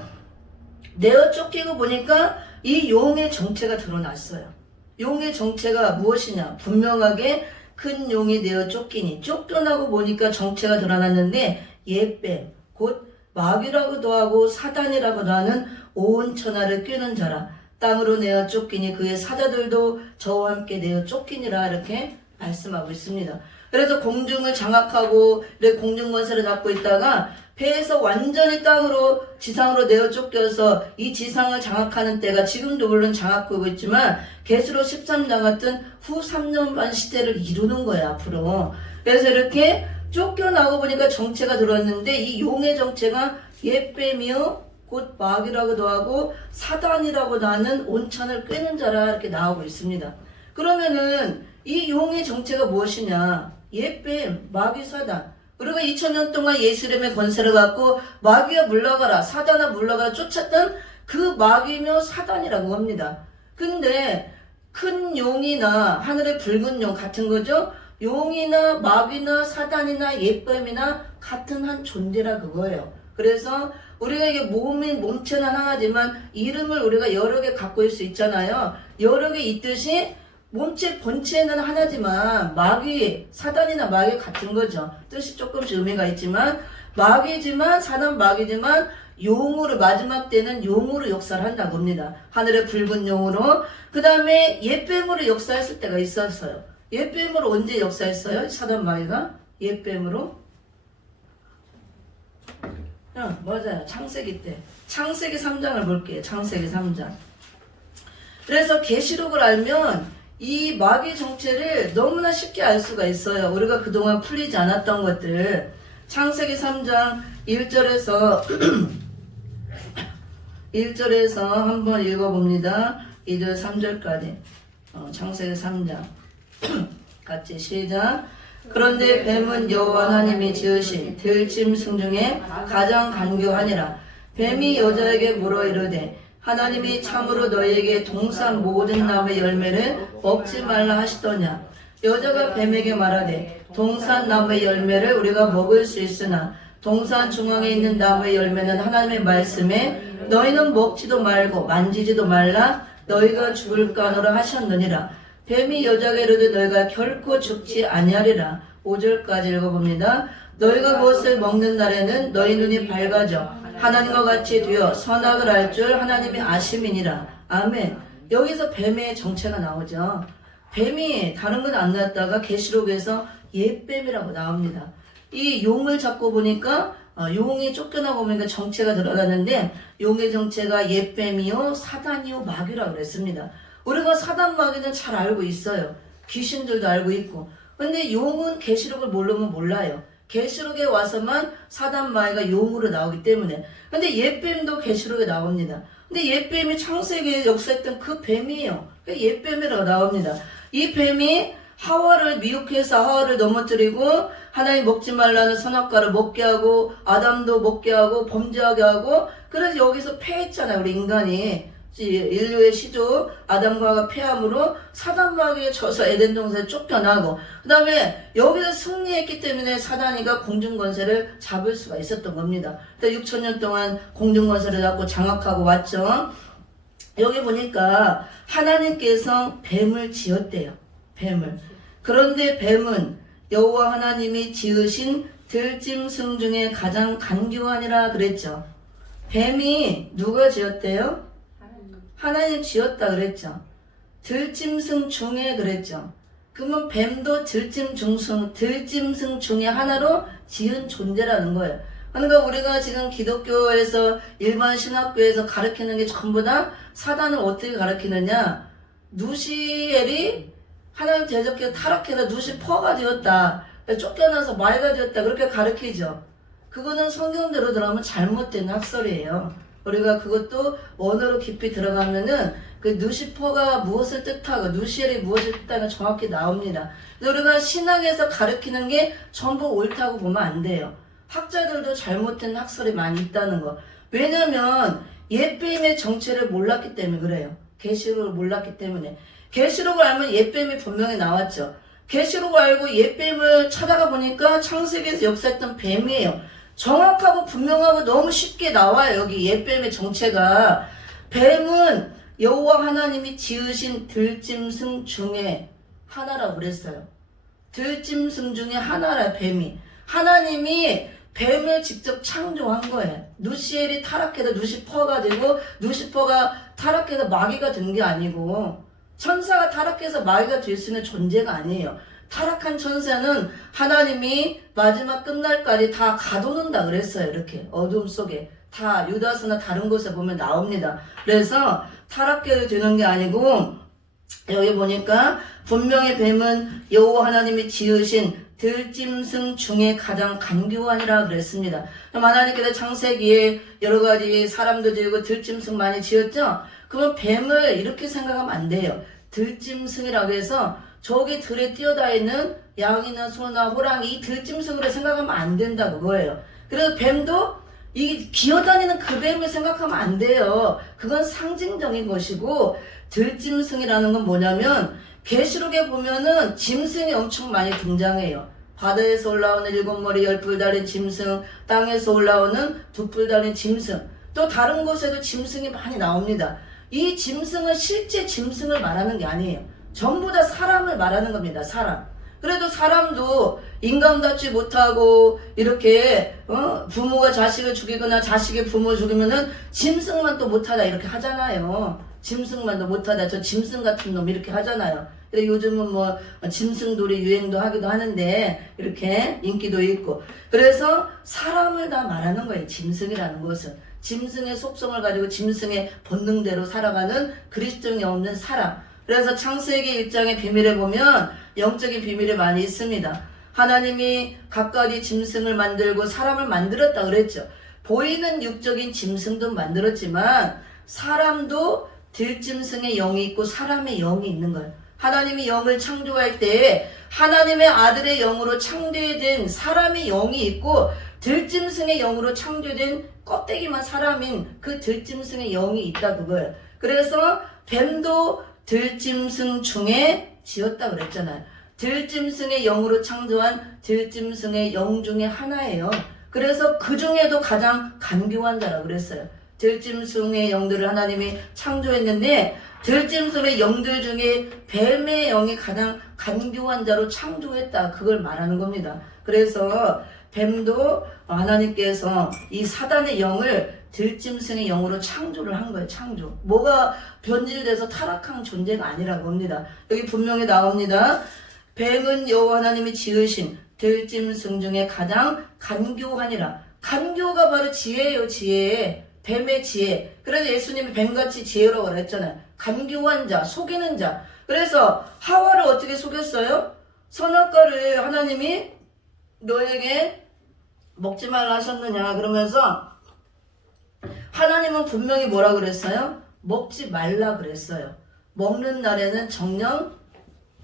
내어 쫓기고 보니까 이 용의 정체가 드러났어요. 용의 정체가 무엇이냐? 분명하게 큰 용이 내어 쫓기니 쫓겨나고 보니까 정체가 드러났는데 예뱀 곧 마귀라고도 하고 사단이라고도 하는 온 천하를 꿰는 자라. 땅으로 내어 쫓기니 그의 사자들도 저와 함께 내어 쫓기니라 이렇게 말씀하고 있습니다. 그래서 공중을 장악하고 공중권세를 잡고 있다가 배에서 완전히 땅으로 지상으로 내어 쫓겨서 이 지상을 장악하는 때가 지금도 물론 장악하고 있지만 계시록 13장 같은 후 3년 반 시대를 이루는 거야 앞으로. 그래서 이렇게 쫓겨나고 보니까 정체가 들어왔는데 이 용의 정체가 예뱀이요 곧 마귀라고도 하고 사단이라고도 하는 온천을 꿰는 자라 이렇게 나오고 있습니다. 그러면은 이 용의 정체가 무엇이냐? 예뱀, 마귀, 사단. 우리가 2000년 동안 예수님의 권세를 갖고 마귀야 물러가라, 사단아 물러가라 쫓았던 그 마귀며 사단이라고 합니다. 근데 큰 용이나 하늘의 붉은 용 같은 거죠? 용이나 마귀나 사단이나 예뱀이나 같은 한 존재라 그거예요. 그래서 우리가 이게 몸체는 하나지만 이름을 우리가 여러 개 갖고 있을 수 있잖아요. 여러 개 있듯이 몸체 본체는 하나지만 마귀, 사단이나 마귀 같은 거죠. 뜻이 조금씩 의미가 있지만 마귀지만 사단 마귀지만 용으로 마지막 때는 용으로 역사를 한다고 합니다. 하늘의 붉은 용으로. 그 다음에 예뱀으로 역사했을 때가 있었어요. 예뱀으로 언제 역사했어요? 사단 마귀가 예뱀으로? 맞아요. 창세기 때. 창세기 3장을 볼게요. 창세기 3장. 그래서 계시록을 알면 이 마귀 정체를 너무나 쉽게 알 수가 있어요. 우리가 그동안 풀리지 않았던 것들. 창세기 3장 1절에서 1절에서 한번 읽어봅니다. 2절 3절까지. 창세기 3장. 같이 시작. 그런데 뱀은 여호와 하나님이 지으신 들짐승 중에 가장 간교하니라. 뱀이 여자에게 물어 이르되 하나님이 참으로 너희에게 동산 모든 나무의 열매를 먹지 말라 하시더냐. 여자가 뱀에게 말하되 동산 나무의 열매를 우리가 먹을 수 있으나 동산 중앙에 있는 나무의 열매는 하나님의 말씀에 너희는 먹지도 말고 만지지도 말라 너희가 죽을까 하노라 하셨느니라. 뱀이 여자에게 이르되 너희가 결코 죽지 아니하리라. 5절까지 읽어봅니다. 너희가 무엇을 먹는 날에는 너희 눈이 밝아져 하나님과 같이 되어 선악을 알 줄 하나님이 아심이니라. 아멘. 여기서 뱀의 정체가 나오죠. 뱀이 다른 건 안 나왔다가 계시록에서 옛뱀이라고 나옵니다. 이 용을 잡고 보니까 용이 쫓겨나고 보니까 정체가 드러나는데 용의 정체가 옛뱀이요 사단이요 마귀라고 그랬습니다. 우리가 사단 마귀는 잘 알고 있어요. 귀신들도 알고 있고. 근데 용은 계시록을 모르면 몰라요. 계시록에 와서만 사단 마귀가 용으로 나오기 때문에. 근데 옛뱀도 계시록에 나옵니다. 근데 옛뱀이 창세기에 역사했던 그 뱀이에요. 옛뱀이라고 나옵니다. 이 뱀이 하와를 미혹해서 하와를 넘어뜨리고 하나님 먹지 말라는 선악과를 먹게 하고 아담도 먹게 하고 범죄하게 하고 그래서 여기서 패했잖아요. 우리 인간이. 인류의 시조 아담과 하와가 패함으로 사단 마귀에 져서 에덴 동산에 쫓겨나고 그 다음에 여기서 승리했기 때문에 사단이가 공중권세를 잡을 수가 있었던 겁니다. 6,000년 동안 공중권세를 잡고 장악하고 왔죠. 여기 보니까 하나님께서 뱀을 지었대요. 뱀을. 그런데 뱀은 여호와 하나님이 지으신 들짐승 중에 가장 간교하니라 그랬죠. 뱀이 누가 지었대요? 하나님 지었다 그랬죠. 들짐승 중에 그랬죠. 그러면 뱀도 들짐승 중에 하나로 지은 존재라는 거예요. 그러니까 우리가 지금 기독교에서 일반 신학교에서 가르치는 게 전부 다 사단을 어떻게 가르치느냐. 누시엘이 하나님 대적해서 타락해서 누시퍼가 되었다. 쫓겨나서 마귀가 되었다. 그렇게 가르치죠. 그거는 성경대로 들어가면 잘못된 학설이에요. 우리가 그것도 원어로 깊이 들어가면은 그 누시퍼가 무엇을 뜻하고 누시엘이 무엇을 뜻하고 정확히 나옵니다. 우리가 신학에서 가르치는 게 전부 옳다고 보면 안 돼요. 학자들도 잘못된 학설이 많이 있다는 거. 왜냐면 옛뱀의 정체를 몰랐기 때문에 그래요. 계시록을 몰랐기 때문에. 계시록을 알면 옛뱀이 분명히 나왔죠. 계시록을 알고 옛뱀을 찾아가 보니까 창세기에서 역사했던 뱀이에요. 정확하고 분명하고 너무 쉽게 나와요. 여기 옛뱀의 정체가. 뱀은 여호와 하나님이 지으신 들짐승 중에 하나라고 그랬어요. 들짐승 중에 하나라 뱀이. 하나님이 뱀을 직접 창조한 거예요. 누시엘이 타락해서 누시퍼가 되고 누시퍼가 타락해서 마귀가 된 게 아니고 천사가 타락해서 마귀가 될 수 있는 존재가 아니에요. 타락한 천사는 하나님이 마지막 끝날까지 다 가둬놓는다 그랬어요. 이렇게 어둠 속에 다 유다서나 다른 곳에 보면 나옵니다. 그래서 타락하게 되는 게 아니고 여기 보니까 분명히 뱀은 여호와 하나님이 지으신 들짐승 중에 가장 간교하니라 그랬습니다. 하나님께서 창세기에 여러 가지 사람도 지고 들짐승 많이 지었죠. 그러면 뱀을 이렇게 생각하면 안 돼요. 들짐승이라고 해서 저기 들에 뛰어다니는 양이나 소나 호랑이 이 들짐승으로 생각하면 안 된다 그거예요. 그래서 뱀도 이 기어다니는 그 뱀을 생각하면 안 돼요. 그건 상징적인 것이고 들짐승이라는 건 뭐냐면 계시록에 보면은 짐승이 엄청 많이 등장해요. 바다에서 올라오는 7머리 10뿔 달린 짐승, 땅에서 올라오는 2뿔 달린 짐승, 또 다른 곳에도 짐승이 많이 나옵니다. 이 짐승은 실제 짐승을 말하는 게 아니에요. 전부 다 사람을 말하는 겁니다. 사람. 그래도 사람도 인간답지 못하고 이렇게 부모가 자식을 죽이거나 자식이 부모 죽이면은 짐승만 또 못하다 이렇게 하잖아요. 짐승만도 못하다 저 짐승 같은 놈 이렇게 하잖아요. 근데 요즘은 뭐 짐승돌이 유행도 하기도 하는데 이렇게 인기도 있고 그래서 사람을 다 말하는 거예요. 짐승이라는 것은 짐승의 속성을 가지고 짐승의 본능대로 살아가는 그리스도인이 없는 사람. 그래서 창세기 1장의 비밀에 보면 영적인 비밀이 많이 있습니다. 하나님이 각가지 짐승을 만들고 사람을 만들었다 그랬죠. 보이는 육적인 짐승도 만들었지만 사람도 들짐승의 영이 있고 사람의 영이 있는 거예요. 하나님이 영을 창조할 때 하나님의 아들의 영으로 창조된 사람의 영이 있고 들짐승의 영으로 창조된 껍데기만 사람인 그 들짐승의 영이 있다 그거예요. 그래서 뱀도 들짐승 중에 지었다 그랬잖아요. 들짐승의 영으로 창조한 들짐승의 영 중에 하나예요. 그래서 그 중에도 가장 간교한 자라고 그랬어요. 들짐승의 영들을 하나님이 창조했는데 들짐승의 영들 중에 뱀의 영이 가장 간교한 자로 창조했다. 그걸 말하는 겁니다. 그래서 뱀도 하나님께서 이 사단의 영을 들짐승의 영으로 창조를 한 거예요. 창조. 뭐가 변질돼서 타락한 존재가 아니라고 합니다. 여기 분명히 나옵니다. 뱀은 여호와 하나님이 지으신 들짐승 중에 가장 간교하니라. 간교가 바로 지혜예요. 지혜. 뱀의 지혜. 그래서 예수님이 뱀같이 지혜로워 그랬잖아요. 간교한 자, 속이는 자. 그래서 하와를 어떻게 속였어요? 선악과를 하나님이 너에게 먹지 말라 하셨느냐 그러면서 하나님은 분명히 뭐라 그랬어요? 먹지 말라 그랬어요. 먹는 날에는 정녕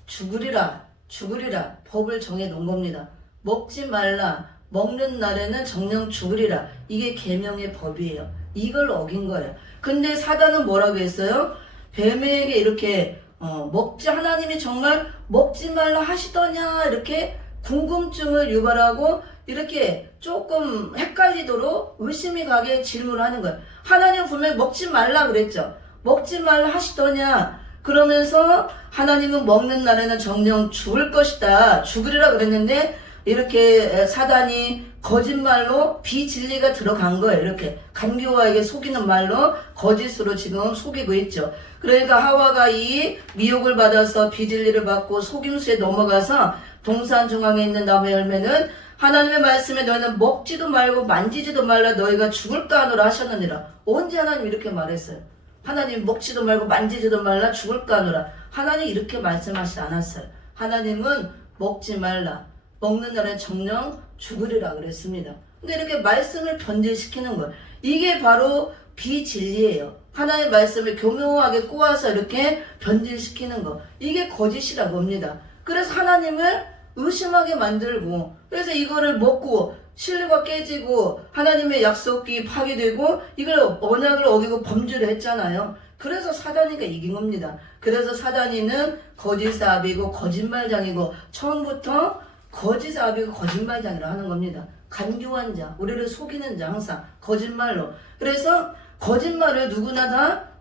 죽으리라. 죽으리라. 법을 정해 놓은 겁니다. 먹지 말라. 먹는 날에는 정녕 죽으리라. 이게 계명의 법이에요. 이걸 어긴 거예요. 근데 사단은 뭐라고 했어요? 뱀에게 이렇게 하나님이 정말 먹지 말라 하시더냐 이렇게 궁금증을 유발하고 이렇게 조금 헷갈리도록 의심이 가게 질문을 하는 거예요. 하나님은 분명히 먹지 말라 그랬죠. 먹지 말라 하시더냐. 그러면서 하나님은 먹는 날에는 정녕 죽을 것이다. 죽으리라 그랬는데 이렇게 사단이 거짓말로 비진리가 들어간 거예요. 이렇게 간교와에게 속이는 말로 거짓으로 지금 속이고 있죠. 그러니까 하와가 이 미혹을 받아서 비진리를 받고 속임수에 넘어가서 동산 중앙에 있는 나무 열매는 하나님의 말씀에 너희는 먹지도 말고 만지지도 말라 너희가 죽을까 하노라 하셨느니라. 언제 하나님 이렇게 말했어요? 하나님 먹지도 말고 만지지도 말라 죽을까 하노라. 하나님 이렇게 말씀하시지 않았어요. 하나님은 먹지 말라. 먹는 날에 정녕 죽으리라 그랬습니다. 근데 이렇게 말씀을 변질시키는 거예요. 이게 바로 비진리예요. 하나님의 말씀을 교묘하게 꼬아서 이렇게 변질시키는 거. 이게 거짓이라고 합니다. 그래서 하나님을 의심하게 만들고 그래서 이거를 먹고 신뢰가 깨지고 하나님의 약속이 파괴되고 이걸 언약을 어기고 범죄를 했잖아요. 그래서 사단이가 이긴 겁니다. 그래서 사단이는 거짓아비고 거짓말장이고 처음부터 거짓아비고 거짓말장이라 하는 겁니다. 간교한 자, 우리를 속이는 자 항상 거짓말로. 그래서 거짓말을 누구나 다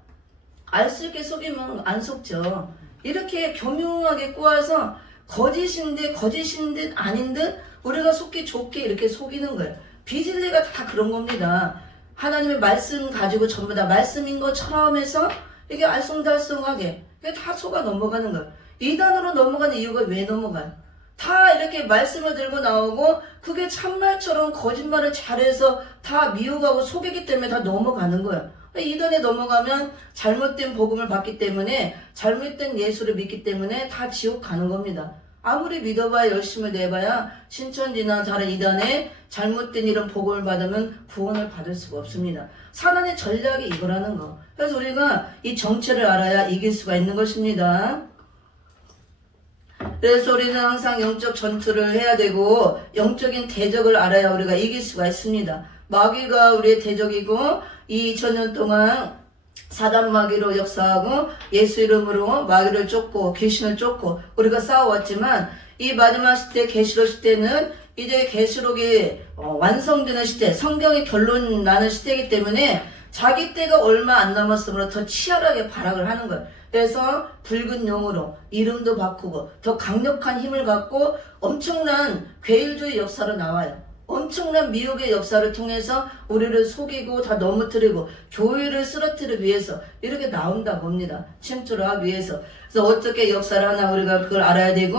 알 수 있게 속이면 안 속죠. 이렇게 교묘하게 꼬아서 거짓인 듯 아닌 듯 우리가 속기 좋게 이렇게 속이는 거예요. 비진리가 다 그런 겁니다. 하나님의 말씀 가지고 전부 다 말씀인 것처럼 해서 이게 알쏭달쏭하게 다 속아 넘어가는 거예요. 이단으로 넘어가는 이유가 왜 넘어가요? 다 이렇게 말씀을 들고 나오고 그게 참말처럼 거짓말을 잘해서 다 미혹하고 속이기 때문에 다 넘어가는 거예요. 이단에 넘어가면 잘못된 복음을 받기 때문에 잘못된 예수를 믿기 때문에 다 지옥 가는 겁니다. 아무리 믿어봐야 열심을 내봐야 신천지나 다른 이단에 잘못된 이런 복음을 받으면 구원을 받을 수가 없습니다. 사단의 전략이 이거라는 거. 그래서 우리가 이 정체를 알아야 이길 수가 있는 것입니다. 그래서 우리는 항상 영적 전투를 해야 되고 영적인 대적을 알아야 우리가 이길 수가 있습니다. 마귀가 우리의 대적이고 이 2000년 동안 사단 마귀로 역사하고 예수 이름으로 마귀를 쫓고 귀신을 쫓고 우리가 싸워왔지만 이 마지막 시대 계시록 시대는 이제 계시록이 완성되는 시대, 성경이 결론 나는 시대이기 때문에 자기 때가 얼마 안 남았으므로 더 치열하게 발악을 하는 거예요. 그래서 붉은 용으로 이름도 바꾸고 더 강력한 힘을 갖고 엄청난 괴일주의 역사로 나와요. 엄청난 미혹의 역사를 통해서 우리를 속이고 다 넘어뜨리고 교회를 쓰러뜨리기 위해서 이렇게 나온다고 합니다. 침투를 하기 위해서. 그래서 어떻게 역사를 하나 우리가 그걸 알아야 되고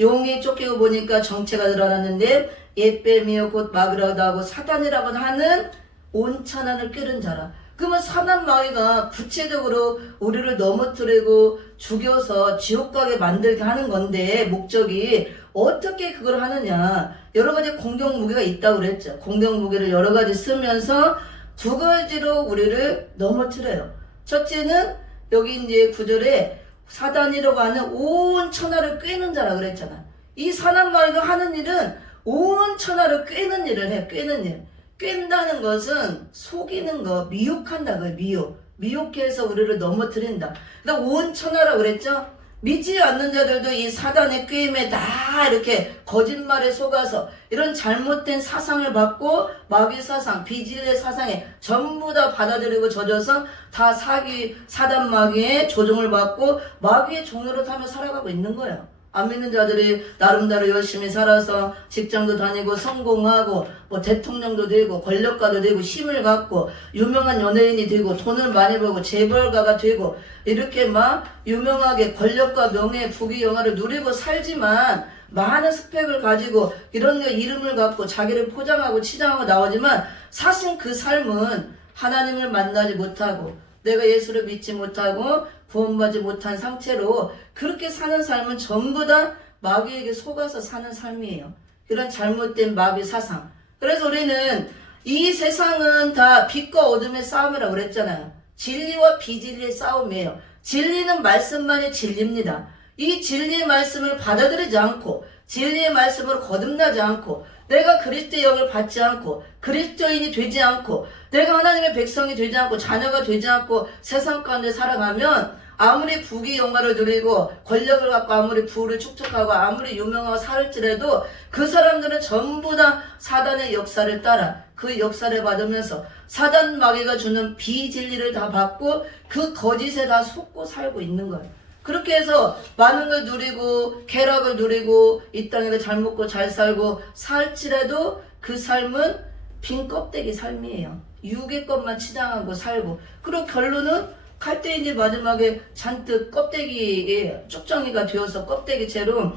용이 쫓기고 보니까 정체가 드러났는데 옛뱀이요 곧 마귀라고도 하고 사단이라고 하는 온천한을 끓은 자라. 그러면 사단 마귀가 구체적으로 우리를 넘어뜨리고 죽여서 지옥 가게 만들게 하는 건데 목적이 어떻게 그걸 하느냐. 여러 가지 공격 무기가 있다고 그랬죠. 공격 무기를 여러 가지 쓰면서 두 가지로 우리를 넘어뜨려요. 첫째는 여기 이제 9절에 사단이라고 하는 온 천하를 꿰는 자라 그랬잖아. 이 사단 마귀가 하는 일은 온 천하를 꿰는 일을 해. 꿰는 일. 꿰는다는 것은 속이는 거, 미혹한다. 그 미혹. 미혹해서 우리를 넘어뜨린다. 그러니까 온 천하라고 그랬죠. 믿지 않는 자들도 이 사단의 꾀임에 다 이렇게 거짓말에 속아서 이런 잘못된 사상을 받고 마귀 사상, 비진리의 사상에 전부 다 받아들이고 젖어서 다 사단 마귀의 조종을 받고 마귀의 종로로 타며 살아가고 있는 거예요. 안 믿는 자들이 나름대로 열심히 살아서 직장도 다니고 성공하고 뭐 대통령도 되고 권력가도 되고 힘을 갖고 유명한 연예인이 되고 돈을 많이 벌고 재벌가가 되고 이렇게 막 유명하게 권력과 명예, 부귀, 영화를 누리고 살지만 많은 스펙을 가지고 이런 이름을 갖고 자기를 포장하고 치장하고 나오지만 사실 그 삶은 하나님을 만나지 못하고 내가 예수를 믿지 못하고 구원받지 못한 상태로 그렇게 사는 삶은 전부 다 마귀에게 속아서 사는 삶이에요. 그런 잘못된 마귀 사상. 그래서 우리는 이 세상은 다 빛과 어둠의 싸움이라고 그랬잖아요. 진리와 비진리의 싸움이에요. 진리는 말씀만이 진리입니다. 이 진리의 말씀을 받아들이지 않고 진리의 말씀으로 거듭나지 않고 내가 그리스도의 영을 받지 않고 그리스도인이 되지 않고 내가 하나님의 백성이 되지 않고 자녀가 되지 않고 세상 가운데 살아가면 아무리 부귀 영화를 누리고 권력을 갖고 아무리 부를 축적하고 아무리 유명하고 살을지라도 그 사람들은 전부 다 사단의 역사를 따라 그 역사를 받으면서 사단 마귀가 주는 비진리를 다 받고 그 거짓에 다 속고 살고 있는 거예요. 그렇게 해서 많은 걸 누리고 쾌락을 누리고 이 땅에서 잘 먹고 잘 살고 살지라도 그 삶은 빈 껍데기 삶이에요. 육의 것만 치장하고 살고 그리고 결론은 갈 때 이제 마지막에 잔뜩 껍데기에 쭉정이가 되어서 껍데기채로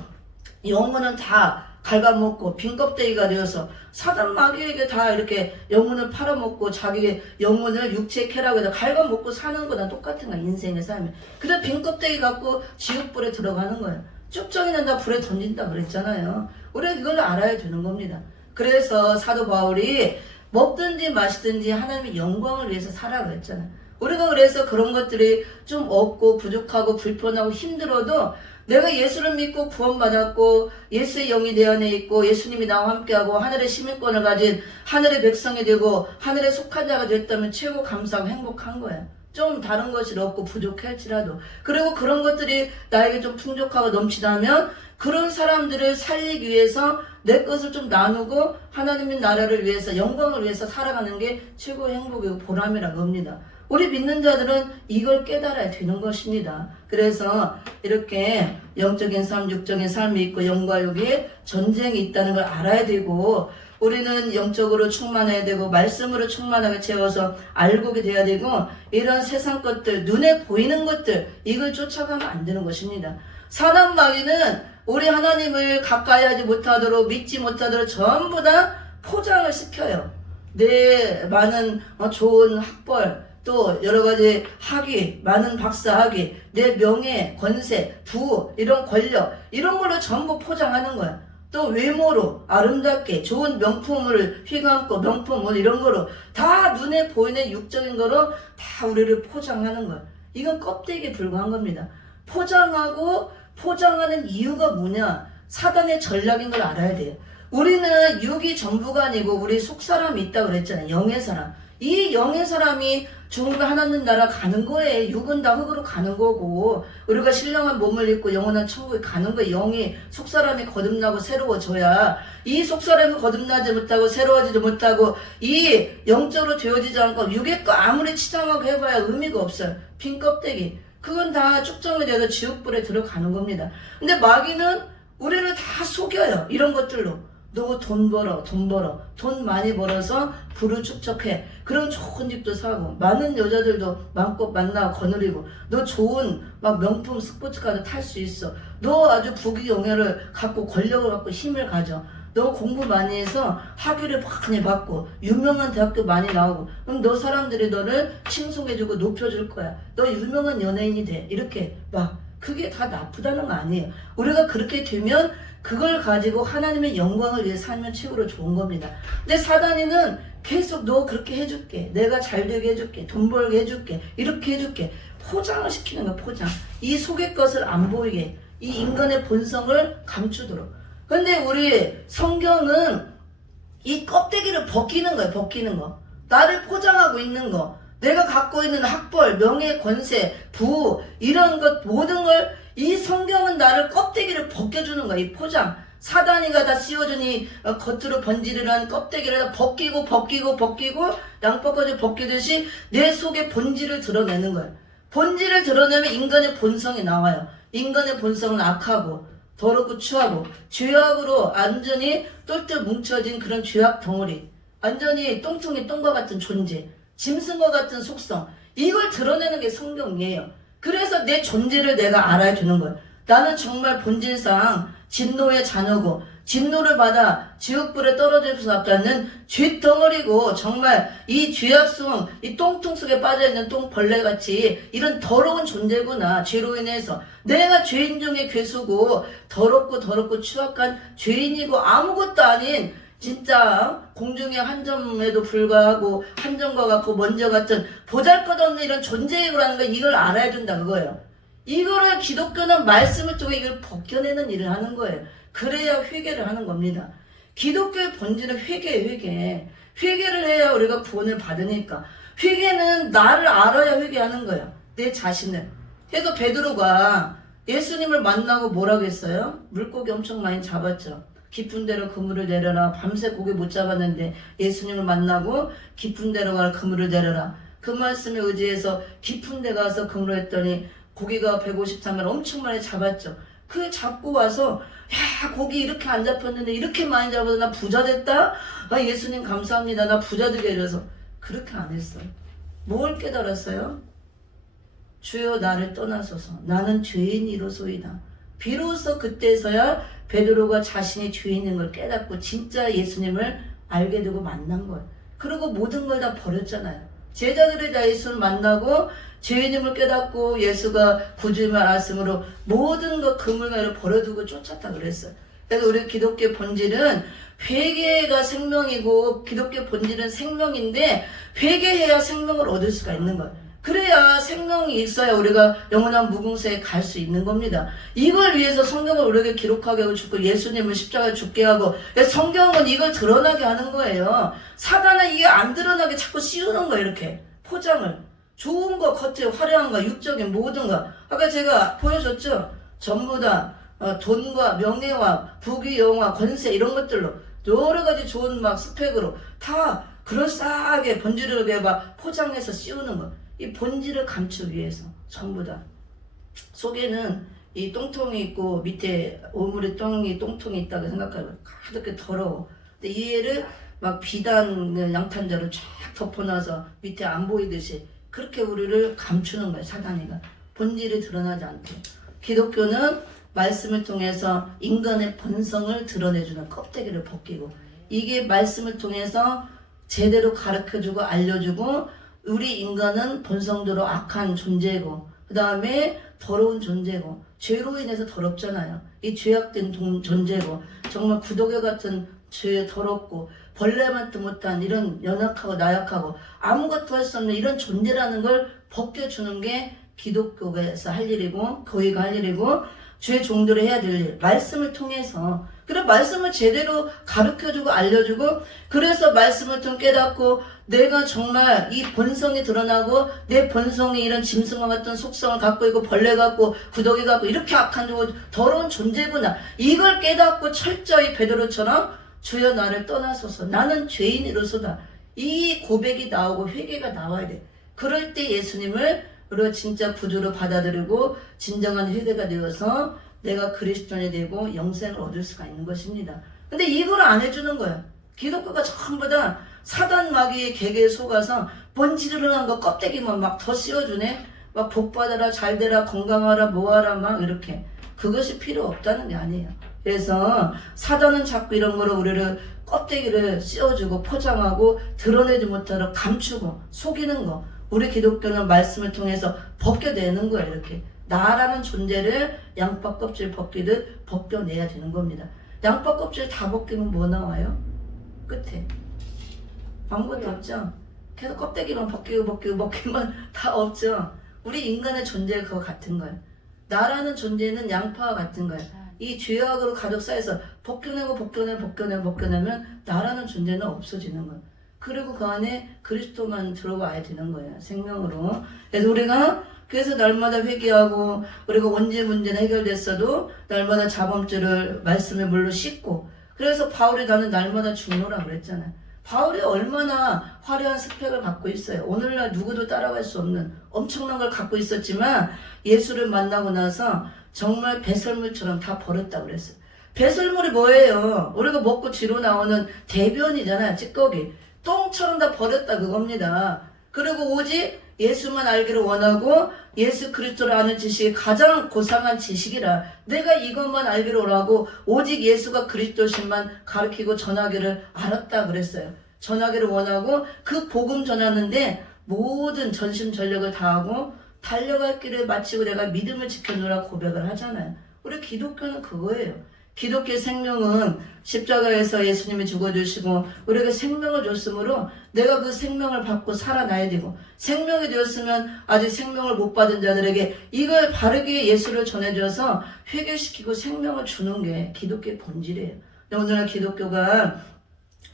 영혼은 다 갉아먹고 빈 껍데기가 되어서 사단 마귀에게 다 이렇게 영혼을 팔아먹고 자기의 영혼을 육체의 쾌락에서 갉아먹고 사는 거랑 똑같은 거야. 인생의 삶이. 그래서 빈 껍데기 갖고 지옥불에 들어가는 거예요. 쭉정이는 다 불에 던진다 그랬잖아요. 우리가 이걸 알아야 되는 겁니다. 그래서 사도 바울이 먹든지 마시든지 하나님의 영광을 위해서 살아 그랬잖아요. 우리가 그래서 그런 것들이 좀 없고 부족하고 불편하고 힘들어도 내가 예수를 믿고 구원받았고 예수의 영이 내 안에 있고 예수님이 나와 함께하고 하늘의 시민권을 가진 하늘의 백성이 되고 하늘에 속한 자가 됐다면 최고 감사하고 행복한 거야. 좀 다른 것이 없고 부족할지라도 그리고 그런 것들이 나에게 좀 풍족하고 넘치다면 그런 사람들을 살리기 위해서 내 것을 좀 나누고 하나님의 나라를 위해서 영광을 위해서 살아가는 게 최고의 행복이고 보람이라고 합니다. 우리 믿는 자들은 이걸 깨달아야 되는 것입니다. 그래서 이렇게 영적인 삶, 육적인 삶이 있고 영과 육의 전쟁이 있다는 걸 알아야 되고 우리는 영적으로 충만해야 되고 말씀으로 충만하게 채워서 알고게 돼야 되고 이런 세상 것들, 눈에 보이는 것들 이걸 쫓아가면 안 되는 것입니다. 사단 마귀는 우리 하나님을 가까이 하지 못하도록 믿지 못하도록 전부 다 포장을 시켜요. 내 많은 좋은 학벌 또 여러가지 학위, 많은 박사 학위, 내 명예, 권세, 부, 이런 권력 이런 걸로 전부 포장하는 거야. 또 외모로 아름답게 좋은 명품을 휘감고 명품 이런 거로 다 눈에 보이는 육적인 거로 다 우리를 포장하는 거야. 이건 껍데기에 불과한 겁니다. 포장하고 포장하는 이유가 뭐냐? 사단의 전략인 걸 알아야 돼요. 우리는 육이 전부가 아니고 우리 속사람이 있다고 그랬잖아요. 영의 사람. 이 영의 사람이 죽음의 하나님 나라 가는 거예요. 육은 다 흙으로 가는 거고 우리가 신령한 몸을 입고 영원한 천국에 가는 거예요. 영이 속사람이 거듭나고 새로워져야 이 속사람이 거듭나지 못하고 새로워지지 못하고 이 영적으로 되어지지 않고 육의 거 아무리 치장하고 해봐야 의미가 없어요. 빈 껍데기. 그건 다 축정이 돼서 지옥불에 들어가는 겁니다. 근데 마귀는 우리를 다 속여요. 이런 것들로. 너 돈 벌어. 돈 많이 벌어서 부를 축적해. 그런 좋은 집도 사고 많은 여자들도 마음껏 만나고 거느리고 너 좋은 막 명품 스포츠카도 탈 수 있어. 너 아주 부귀 영예를 갖고 권력을 갖고 힘을 가져. 너 공부 많이 해서 학위를 많이 받고 유명한 대학교 많이 나오고 그럼 너 사람들이 너를 칭송해주고 높여줄 거야. 너 유명한 연예인이 돼. 이렇게 막 그게 다 나쁘다는 거 아니에요. 우리가 그렇게 되면 그걸 가지고 하나님의 영광을 위해 살면 최고로 좋은 겁니다. 근데 사단이는 계속 너 그렇게 해줄게. 내가 잘 되게 해줄게. 돈 벌게 해줄게. 이렇게 해줄게. 포장을 시키는 거야. 포장. 이 속의 것을 안 보이게. 이 인간의 본성을 감추도록. 근데 우리 성경은 이 껍데기를 벗기는 거예요. 벗기는 거. 나를 포장하고 있는 거. 내가 갖고 있는 학벌, 명예, 권세, 부 이런 것 모든 걸 이 성경은 나를 껍데기를 벗겨주는 거야. 이 포장. 사단이가 다 씌워주니 겉으로 번지르는 껍데기를 다 벗기고 양파까지 벗기듯이 내 속의 본질을 드러내는 거야. 본질을 드러내면 인간의 본성이 나와요. 인간의 본성은 악하고 더럽고 추하고 죄악으로 완전히 똘똘 뭉쳐진 그런 죄악 덩어리, 완전히 똥통이 똥과 같은 존재, 짐승과 같은 속성, 이걸 드러내는 게 성경이에요. 그래서 내 존재를 내가 알아주는 거예요. 나는 정말 본질상 진노의 자녀고 진노를 받아 지옥불에 떨어질 수밖에 없는 죄덩어리고 정말 이 죄악성, 이 똥통 속에 빠져있는 똥벌레같이 이런 더러운 존재구나. 죄로 인해서 내가 죄인 중에 괴수고 더럽고 추악한 죄인이고 아무것도 아닌 진짜 공중의 한 점에도 불과하고 한 점과 같고 먼저 같은 보잘것없는 이런 존재라는 거, 이걸 알아야 된다 그거예요. 이거를 기독교는 말씀을 통해 이걸 벗겨내는 일을 하는 거예요. 그래야 회개를 하는 겁니다. 기독교의 본질은 회개예요. 회개를 해야 우리가 구원을 받으니까. 회개는 나를 알아야 회개하는 거예요. 내 자신을. 그래서 베드로가 예수님을 만나고 뭐라고 했어요? 물고기 엄청 많이 잡았죠. 깊은 데로 그물을 내려라. 밤새 고기 못 잡았는데 예수님을 만나고 깊은 데로 갈 그물을 내려라. 그 말씀에 의지해서 깊은 데 가서 그물을 했더니 고기가 153마리 엄청 많이 잡았죠. 그 잡고 와서 야, 고기 이렇게 안 잡혔는데 이렇게 많이 잡아서 나 부자 됐다? 아, 예수님 감사합니다. 나 부자 되게 이래서 그렇게 안 했어요. 뭘 깨달았어요? 주여 나를 떠나소서. 나는 죄인이로소이다. 비로소 그때서야 베드로가 자신이 죄인인 걸 깨닫고 진짜 예수님을 알게 되고 만난 거예요. 그리고 모든 걸 다 버렸잖아요. 제자들이 다 예수를 만나고 죄인임을 깨닫고 예수가 구주임을 알았으므로 모든 것 그물가를 버려두고 쫓았다 그랬어요. 그래서 우리 기독교의 본질은 회개가 생명이고 기독교의 본질은 생명인데 회개해야 생명을 얻을 수가 있는 거예요. 그래야 생명이 있어야 우리가 영원한 무궁세에 갈 수 있는 겁니다. 이걸 위해서 성경을 우리에게 기록하게 하고 죽고 예수님을 십자가에 죽게 하고 성경은 이걸 드러나게 하는 거예요. 사단은 이게 안 드러나게 자꾸 씌우는 거예요. 이렇게 포장을. 좋은 거, 겉에 화려한 거, 육적인 모든 거. 아까 제가 보여줬죠? 전부 다 돈과 명예와 부귀, 영화, 권세 이런 것들로 여러 가지 좋은 막 스펙으로 다 그럴싸하게 본질을 막 포장해서 씌우는 거. 이 본질을 감추기 위해서 전부 다. 속에는 이 똥통이 있고 밑에 오물에 똥통이 있다고 생각하고 가득히 더러워. 근데 이 애를 막 비단 양탄자로 쫙 덮어놔서 밑에 안 보이듯이 그렇게 우리를 감추는 거예요. 사단이가. 본질이 드러나지 않게. 기독교는 말씀을 통해서 인간의 본성을 드러내주는 껍데기를 벗기고, 이게 말씀을 통해서 제대로 가르쳐주고 알려주고, 우리 인간은 본성대로 악한 존재고 그 다음에 더러운 존재고 죄로 인해서 더럽잖아요. 이 죄악된 존재고 정말 구더기 같은 죄 더럽고 벌레만도 못한 이런 연약하고 나약하고 아무것도 할 수 없는 이런 존재라는 걸 벗겨주는 게 기독교에서 할 일이고 교회가 할 일이고 주의 종들이 해야 될 일. 말씀을 통해서. 그래 말씀을 제대로 가르쳐주고 알려주고 그래서 말씀을 통해 깨닫고 내가 정말 이 본성이 드러나고 내 본성이 이런 짐승과 같은 속성을 갖고 있고 벌레 같고 구더기 같고 이렇게 악한 더러운 존재구나. 이걸 깨닫고 철저히 베드로처럼 주여 나를 떠나소서. 나는 죄인이로소다. 이 고백이 나오고 회개가 나와야 돼. 그럴 때 예수님을 우리가 진짜 구주로 받아들이고 진정한 회개가 되어서 내가 그리스도인이 되고 영생을 얻을 수가 있는 것입니다. 근데 이걸 안 해주는 거야. 기독교가 전부 다 사단 마귀의 계계에 속아서 번지르르한 거 껍데기만 막 더 씌워주네. 막 복받아라, 잘되라, 건강하라, 뭐하라 막 이렇게. 그것이 필요 없다는 게 아니에요. 그래서 사단은 자꾸 이런 거로 우리를 껍데기를 씌워주고 포장하고 드러내지 못하도록 감추고 속이는 거. 우리 기독교는 말씀을 통해서 벗겨내는 거예요. 이렇게 나라는 존재를 양파 껍질 벗기듯 벗겨내야 되는 겁니다. 양파 껍질 다 벗기면 뭐 나와요? 끝에 아무것도 없죠. 계속 껍데기만 벗기면 다 없죠. 우리 인간의 존재가 그거 같은 거예요. 나라는 존재는 양파와 같은 거예요. 이 죄악으로 가득 쌓여서 벗겨내면 나라는 존재는 없어지는 거예요. 그리고 그 안에 그리스도만 들어와야 되는 거예요. 생명으로. 그래서 날마다 회개하고, 우리가 언제 문제는 해결됐어도 날마다 자범죄를 말씀의 물로 씻고, 그래서 바울이 나는 날마다 죽노라 그랬잖아요. 바울이 얼마나 화려한 스펙을 갖고 있어요. 오늘날 누구도 따라갈 수 없는 엄청난 걸 갖고 있었지만 예수를 만나고 나서 정말 배설물처럼 다 버렸다고 그랬어요. 배설물이 뭐예요? 우리가 먹고 뒤로 나오는 대변이잖아요. 찌꺼기. 똥처럼 다 버렸다 그겁니다. 그리고 오직 예수만 알기를 원하고 예수 그리스도를 아는 지식이 가장 고상한 지식이라 내가 이것만 알기를 원하고 오직 예수가 그리스도신만 가르치고 전하기를 알았다 그랬어요. 전하기를 원하고 그 복음 전하는데 모든 전심전력을 다하고 달려갈 길을 마치고 내가 믿음을 지켜놓으라 고백을 하잖아요. 우리 기독교는 그거예요. 기독교 생명은 십자가에서 예수님이 죽어주시고 우리에게 생명을 줬으므로 내가 그 생명을 받고 살아나야 되고 생명이 되었으면 아직 생명을 못 받은 자들에게 이걸 바르게 예수를 전해줘서 회개시키고 생명을 주는 게 기독교의 본질이에요. 오늘날 기독교가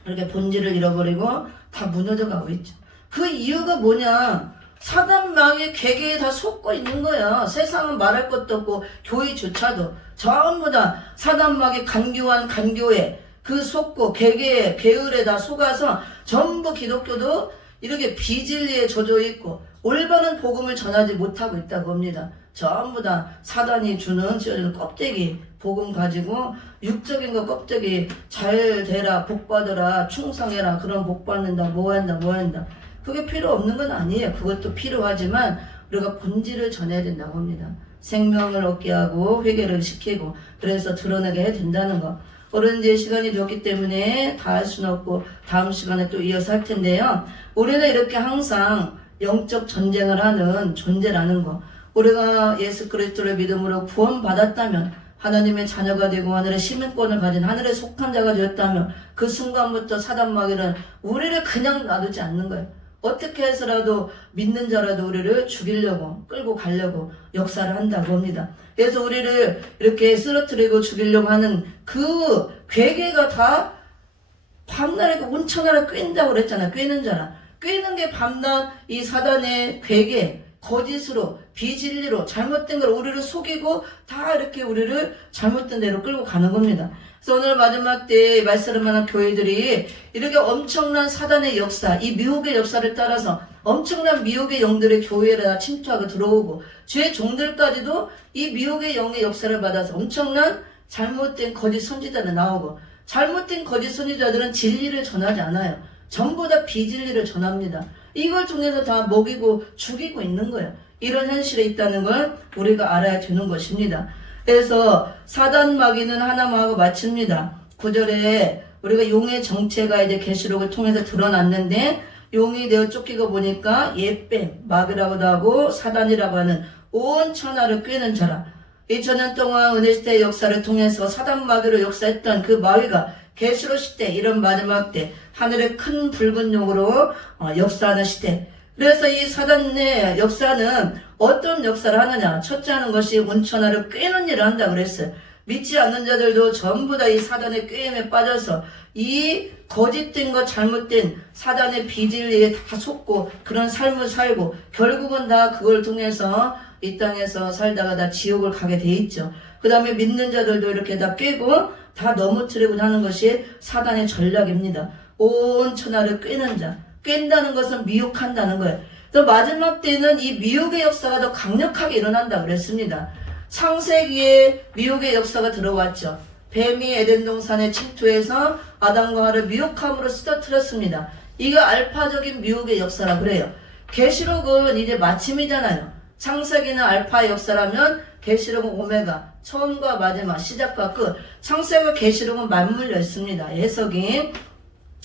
이렇게 본질을 잃어버리고 다 무너져 가고 있죠. 그 이유가 뭐냐? 사단마귀의 괴계에 다 속고 있는 거야. 세상은 말할 것도 없고 교회조차도 전부 다 사단마귀 간교한 간교에 그 속고 괴계에 배을에 다 속아서 전부 기독교도 이렇게 비진리에 젖어 있고 올바른 복음을 전하지 못하고 있다고 합니다. 전부 다 사단이 주는 찌어진 껍데기 복음 가지고 육적인 거 껍데기 잘 되라 복 받으라 충성해라 그런 복 받는다 뭐 한다 그게 필요 없는 건 아니에요. 그것도 필요하지만 우리가 본질을 전해야 된다고 합니다. 생명을 얻게 하고 회개를 시키고 그래서 드러나게 해야 된다는 거. 오늘 이제 시간이 좋기 때문에 다 할 수는 없고 다음 시간에 또 이어서 할 텐데요. 우리는 이렇게 항상 영적 전쟁을 하는 존재라는 거. 우리가 예수 그리스도를 믿음으로 구원받았다면 하나님의 자녀가 되고 하늘의 시민권을 가진 하늘에 속한 자가 되었다면 그 순간부터 사단마귀는 우리를 그냥 놔두지 않는 거예요. 어떻게 해서라도 믿는 자라도 우리를 죽이려고 끌고 가려고 역사를 한다고 합니다. 그래서 우리를 이렇게 쓰러뜨리고 죽이려고 하는 그 괴계가 다 밤낮에 온천하를 꿰는다고 그랬잖아요. 꿰는 자라. 꿰는 게 밤낮 이 사단의 괴계 거짓으로 비진리로 잘못된 걸 우리를 속이고 다 이렇게 우리를 잘못된 대로 끌고 가는 겁니다. 그래서 오늘 마지막 때에 말씀을 만한 교회들이 이렇게 엄청난 사단의 역사, 이 미혹의 역사를 따라서 엄청난 미혹의 영들의 교회에 침투하고 들어오고 죄의 종들까지도 이 미혹의 영의 역사를 받아서 엄청난 잘못된 거짓 선지자들 나오고 잘못된 거짓 선지자들은 진리를 전하지 않아요. 전부 다 비진리를 전합니다. 이걸 통해서 다 먹이고 죽이고 있는 거예요. 이런 현실에 있다는 걸 우리가 알아야 되는 것입니다. 그래서 사단마귀는 하나님하고 마칩니다. 9절에 우리가 용의 정체가 이제 계시록을 통해서 드러났는데 용이 되어 쫓기고 보니까 예뱀, 마귀라고도 하고 사단이라고 하는 온 천하를 꿰는 자라. 2000년 동안 은혜 시대의 역사를 통해서 사단마귀로 역사했던 그 마귀가 계시록 시대 이런 마지막 때 하늘의 큰 붉은 용으로 역사하는 시대. 그래서 이 사단의 역사는 어떤 역사를 하느냐. 첫째 하는 것이 온천하를 꿰는 일을 한다 그랬어요. 믿지 않는 자들도 전부 다 이 사단의 꾀임에 빠져서 이 거짓된 것 잘못된 사단의 비진리에 다 속고 그런 삶을 살고 결국은 다 그걸 통해서 이 땅에서 살다가 다 지옥을 가게 돼 있죠. 그 다음에 믿는 자들도 이렇게 다 꿰고 다 넘어뜨리고 하는 것이 사단의 전략입니다. 온 천하를 꿰는 자. 꿰는다는 것은 미혹한다는 거예요. 또 마지막 때는 이 미혹의 역사가 더 강력하게 일어난다 그랬습니다. 창세기에 미혹의 역사가 들어왔죠. 뱀이 에덴 동산에 침투해서 아담과 하와를 미혹함으로 쓰러뜨렸습니다. 이게 알파적인 미혹의 역사라 그래요. 계시록은 이제 마침이잖아요. 창세기는 알파의 역사라면 계시록은 오메가, 처음과 마지막, 시작과 끝. 창세기와 계시록은 맞물려 있습니다. 해석이.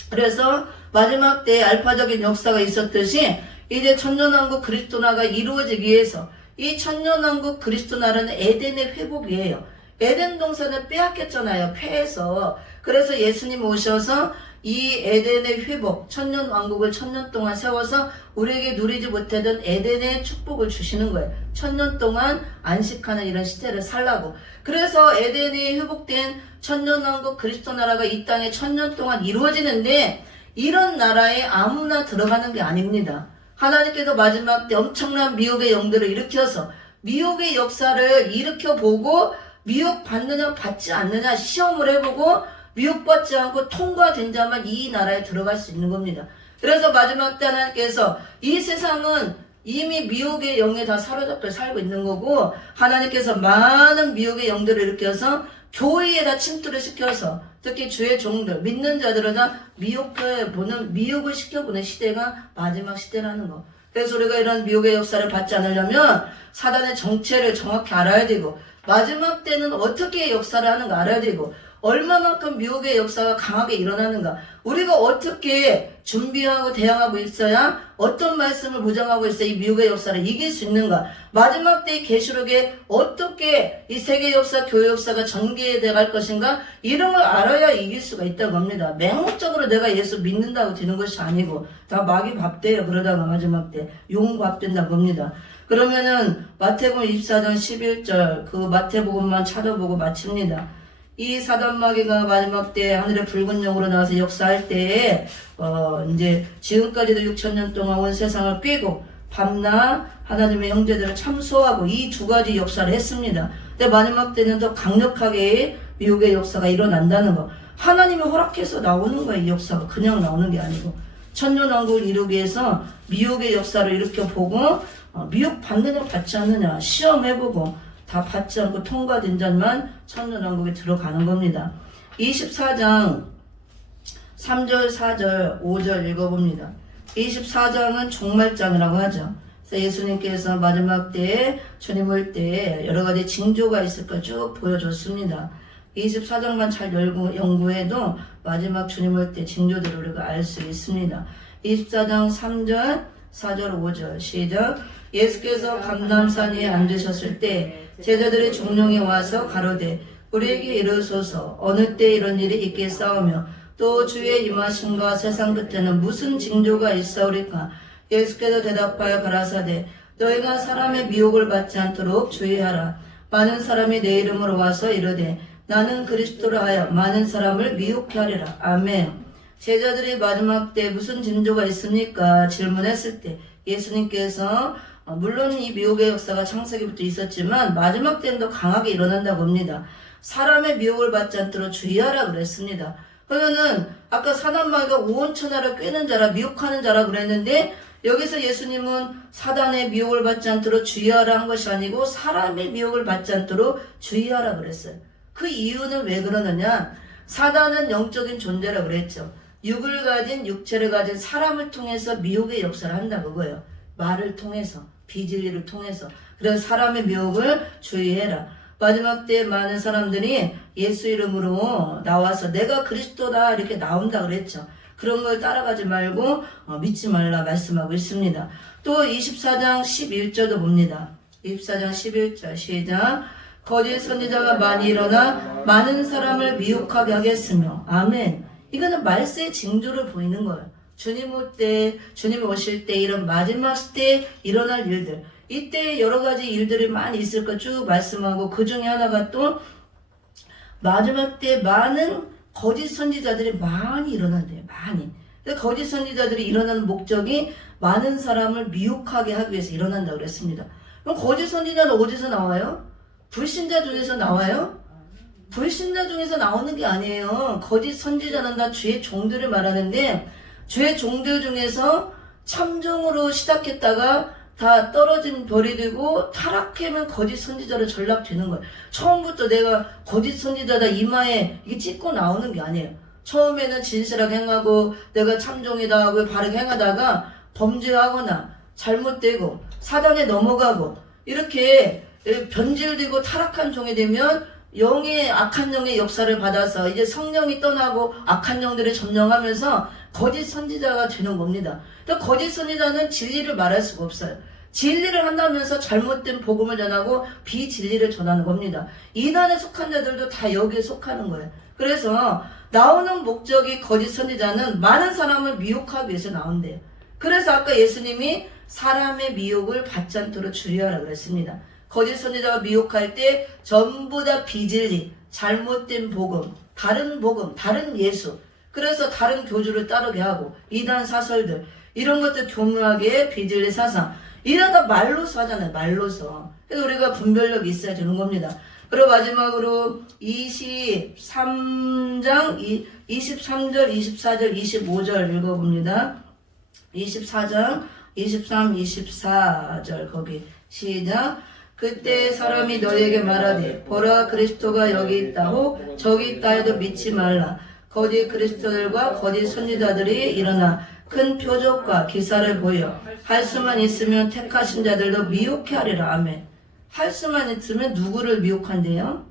그래서 마지막 때에 알파적인 역사가 있었듯이 이제 천년왕국 그리스도나가 이루어지기 위해서 이 천년왕국 그리스도나라는 에덴의 회복이에요. 에덴 동산을 빼앗겼잖아요. 폐해서. 그래서 예수님 오셔서 이 에덴의 회복, 천년왕국을 천년 동안 세워서 우리에게 누리지 못하던 에덴의 축복을 주시는 거예요. 천년 동안 안식하는 이런 시대를 살라고. 그래서 에덴이 회복된 천년왕국 그리스도 나라가 이 땅에 천년 동안 이루어지는데 이런 나라에 아무나 들어가는 게 아닙니다. 하나님께서 마지막 때 엄청난 미혹의 영들을 일으켜서 미혹의 역사를 일으켜보고 미혹받느냐 받지 않느냐 시험을 해보고 미혹받지 않고 통과된 자만 이 나라에 들어갈 수 있는 겁니다. 그래서 마지막 때 하나님께서 이 세상은 이미 미혹의 영에 다 사로잡혀 살고 있는 거고 하나님께서 많은 미혹의 영들을 일으켜서 교회에다 침투를 시켜서 특히 주의 종들 믿는 자들을 다 미혹을 시켜보는 시대가 마지막 시대라는 거. 그래서 우리가 이런 미혹의 역사를 받지 않으려면 사단의 정체를 정확히 알아야 되고 마지막 때는 어떻게 역사를 하는가 알아야 되고 얼마만큼 미혹의 역사가 강하게 일어나는가 우리가 어떻게 준비하고 대응하고 있어야 어떤 말씀을 무장하고 있어야 이 미혹의 역사를 이길 수 있는가 마지막 때의 계시록에 어떻게 이 세계 역사 교회 역사가 전개돼 갈 것인가 이런 걸 알아야 이길 수가 있다고 합니다. 맹목적으로 내가 예수 믿는다고 되는 것이 아니고 다 마귀 밥 돼요. 그러다가 마지막 때 용 밥 된다고 합니다. 그러면은 마태복음 24장 11절 그 마태복음만 찾아보고 마칩니다. 이 사단마귀가 마지막 때 하늘의 붉은 영으로 나와서 역사할 때에 이제 지금까지도 6,000년 동안 온 세상을 꿰고 밤낮 하나님의 형제들을 참소하고 이 두 가지 역사를 했습니다. 근데 마지막 때는 더 강력하게 미혹의 역사가 일어난다는 거. 하나님이 허락해서 나오는 거예요. 이 역사가 그냥 나오는 게 아니고 천년왕국을 이루기 위해서 미혹의 역사를 일으켜보고 미혹 받느냐 받지 않느냐 시험해보고 다 받지 않고 통과된 자만 천년왕국에 들어가는 겁니다. 24장 3절 4절 5절 읽어봅니다. 24장은 종말장이라고 하죠. 그래서 예수님께서 마지막 때에 주님 올 때 여러 가지 징조가 있을 걸 쭉 보여줬습니다. 24장만 잘 연구해도 마지막 주님 올 때 징조들을 우리가 알 수 있습니다. 24장 3절 4절 5절 시작. 예수께서 감람산 위에 앉으셨을 때 제자들의 종룡이 와서 가로되 우리에게 이르소서 어느 때 이런 일이 있겠사오며 또 주의 임하심과 세상 끝에는 무슨 징조가 있사오리까. 예수께서 대답하여 가라사대 너희가 사람의 미혹을 받지 않도록 주의하라. 많은 사람이 내 이름으로 와서 이르되 나는 그리스도라 하여 많은 사람을 미혹케 하리라. 아멘. 제자들이 마지막 때 무슨 징조가 있습니까? 질문했을 때 예수님께서 물론 이 미혹의 역사가 창세기부터 있었지만 마지막 때는 더 강하게 일어난다고 합니다. 사람의 미혹을 받지 않도록 주의하라 그랬습니다. 그러면은 아까 사단마귀가 오온천하를 꿰는 자라 미혹하는 자라 그랬는데 여기서 예수님은 사단의 미혹을 받지 않도록 주의하라 한 것이 아니고 사람의 미혹을 받지 않도록 주의하라 그랬어요. 그 이유는 왜 그러느냐? 사단은 영적인 존재라 그랬죠. 육을 가진 육체를 가진 사람을 통해서 미혹의 역사를 한다 그거예요. 말을 통해서 비진리를 통해서. 그래서 사람의 미혹을 주의해라. 마지막 때 많은 사람들이 예수 이름으로 나와서 내가 그리스도다 이렇게 나온다 그랬죠. 그런 걸 따라가지 말고 믿지 말라 말씀하고 있습니다. 또 24장 11절도 봅니다. 24장 11절 시작. 거짓 선지자가 많이 일어나 많은 사람을 미혹하게 하겠으며 아멘. 이거는 말세의 징조를 보이는 거예요. 주님 오실 때 이런 마지막 때 일어날 일들 이때 여러 가지 일들이 많이 있을 거 쭉 말씀하고 그 중에 하나가 또 마지막 때 많은 거짓 선지자들이 많이 일어난대요. 많이. 거짓 선지자들이 일어나는 목적이 많은 사람을 미혹하게 하기 위해서 일어난다고 그랬습니다. 그럼 거짓 선지자는 어디서 나와요? 불신자 중에서 나와요? 불신자 중에서 나오는 게 아니에요. 거짓 선지자는 다 주의 종들을 말하는데 주의 종들 중에서 참종으로 시작했다가 다 떨어진 벌이 되고 타락하면 거짓 선지자로 전락되는 거예요. 처음부터 내가 거짓 선지자다 이마에 이게 찍고 나오는 게 아니에요. 처음에는 진실하게 행하고 내가 참종이다 하고 바르게 행하다가 범죄하거나 잘못되고 사단에 넘어가고 이렇게 변질되고 타락한 종이 되면 악한 영의 역사를 받아서 이제 성령이 떠나고 악한 영들을 점령하면서 거짓 선지자가 되는 겁니다. 또 거짓 선지자는 진리를 말할 수가 없어요. 진리를 한다면서 잘못된 복음을 전하고 비진리를 전하는 겁니다. 이단에 속한 자들도 다 여기에 속하는 거예요. 그래서 나오는 목적이 거짓 선지자는 많은 사람을 미혹하기 위해서 나온대요. 그래서 아까 예수님이 사람의 미혹을 받지 않도록 주의하라고 그랬습니다. 거짓 선지자가 미혹할 때 전부 다 비진리, 잘못된 복음, 다른 예수. 그래서 다른 교주를 따르게 하고 이단 사설들 이런 것들 교묘하게 비진리 사상 이러다 말로서 하잖아요. 말로서. 그래서 우리가 분별력이 있어야 되는 겁니다. 그리고 마지막으로 23장 23절 24절 25절 읽어봅니다. 24장 23 24절 거기 시작. 그때 사람이 너희에게 말하되 보라 그리스도가 여기 있다고 저기 있다 해도 믿지 말라. 거짓 그리스도들과 거짓 선지자들이 일어나 큰 표적과 기사를 보여 할 수만 있으면 택하신 자들도 미혹해 하리라. 아멘. 할 수만 있으면 누구를 미혹한대요?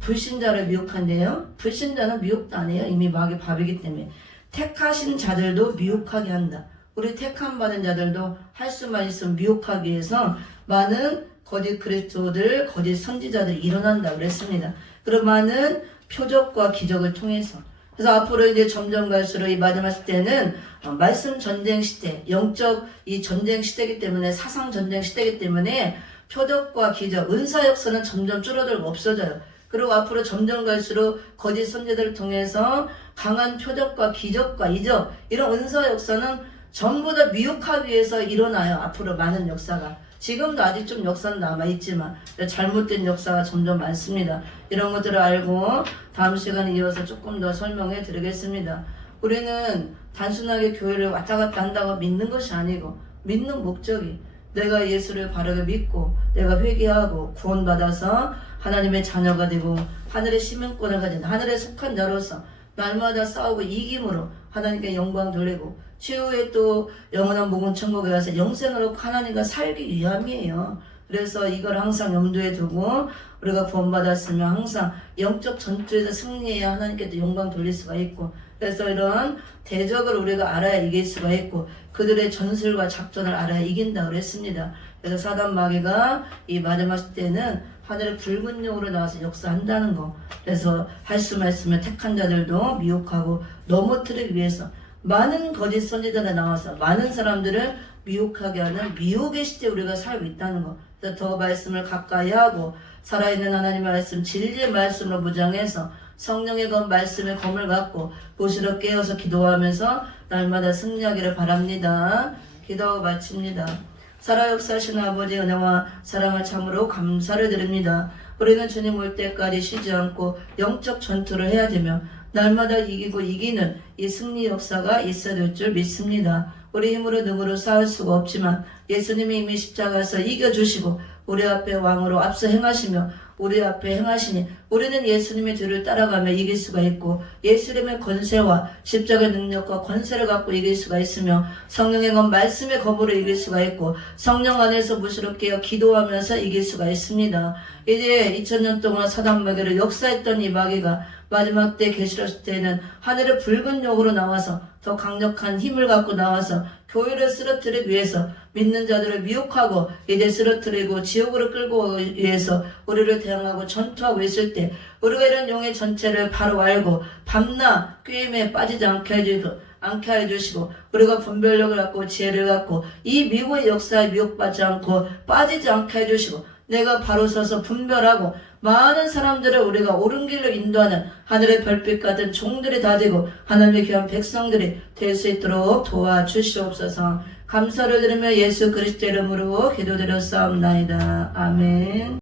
불신자를 미혹한대요? 불신자는 미혹도 안 해요. 이미 마귀 밥이기 때문에. 택하신 자들도 미혹하게 한다. 우리 택함 받은 자들도 할 수만 있으면 미혹하기 위해서 많은 거짓 그리스도들, 거짓 선지자들이 일어난다 그랬습니다. 그런 많은 표적과 기적을 통해서. 그래서 앞으로 이제 점점 갈수록 이 마지막 시대는 말씀 전쟁 시대, 영적 이 전쟁 시대이기 때문에 사상 전쟁 시대이기 때문에 표적과 기적, 은사 역사는 점점 줄어들고 없어져요. 그리고 앞으로 점점 갈수록 거짓 선지자들을 통해서 강한 표적과 기적과 이적 이런 은사 역사는 전부 다 미혹하기 위해서 일어나요. 앞으로 많은 역사가. 지금도 아직 좀 역사는 남아있지만 잘못된 역사가 점점 많습니다. 이런 것들을 알고 다음 시간에 이어서 조금 더 설명해 드리겠습니다. 우리는 단순하게 교회를 왔다 갔다 한다고 믿는 것이 아니고 믿는 목적이 내가 예수를 바르게 믿고 내가 회개하고 구원받아서 하나님의 자녀가 되고 하늘의 시민권을 가진 하늘에 속한 자로서 날마다 싸우고 이김으로 하나님께 영광 돌리고 추후에 또 영원한 목은 천국에 가서 영생으로 하나님과 살기 위함이에요. 그래서 이걸 항상 염두에 두고 우리가 구원받았으면 항상 영적 전투에서 승리해야 하나님께 또 영광 돌릴 수가 있고 그래서 이런 대적을 우리가 알아야 이길 수가 있고 그들의 전술과 작전을 알아야 이긴다 그랬습니다. 그래서 사단 마귀가 이 마지막 시대는 하늘의 붉은 용으로 나와서 역사한다는 거. 그래서 할 수만 있으면 택한 자들도 미혹하고 넘어뜨리기 위해서 많은 거짓 선지자가 나와서 많은 사람들을 미혹하게 하는 미혹의 시대에 우리가 살고 있다는 거. 그래서 더 말씀을 가까이 하고 살아있는 하나님의 말씀, 진리의 말씀으로 무장해서 성령의 말씀의 검을 갖고 보시러 깨어서 기도하면서 날마다 승리하기를 바랍니다. 기도하고 마칩니다. 살아 역사하시는 아버지의 은혜와 사랑을 참으로 감사를 드립니다. 우리는 주님 올 때까지 쉬지 않고 영적 전투를 해야 되며 날마다 이기고 이기는 이 승리 역사가 있어야 될 줄 믿습니다. 우리 힘으로 능으로 싸울 수가 없지만 예수님이 이미 십자가에서 이겨주시고 우리 앞에 왕으로 앞서 행하시며 우리 앞에 행하시니 우리는 예수님의 뒤를 따라가며 이길 수가 있고 예수님의 권세와 십자가의 능력과 권세를 갖고 이길 수가 있으며 성령의 말씀의 검으로 이길 수가 있고 성령 안에서 무시로 깨어 기도하면서 이길 수가 있습니다. 이제 2000년 동안 사단 마귀를 역사했던 이 마귀가 마지막 때 계시록 때에는 하늘의 붉은 용으로 나와서 더 강력한 힘을 갖고 나와서 교회를 쓰러뜨리기 위해서 믿는 자들을 미혹하고 이제 쓰러뜨리고 지옥으로 끌고 오기 위해서 우리를 대항하고 전투하고 있을 때 우리가 이런 용의 전체를 바로 알고 밤낮 꾀임에 빠지지 않게 해주시고 우리가 분별력을 갖고 지혜를 갖고 이 미혹의 역사에 미혹받지 않고 빠지지 않게 해주시고 내가 바로 서서 분별하고 많은 사람들을 우리가 옳은 길로 인도하는 하늘의 별빛 같은 종들이 다 되고 하나님의 귀한 백성들이 될 수 있도록 도와주시옵소서. 감사를 드리며 예수 그리스도 이름으로 기도드렸사옵나이다. 아멘.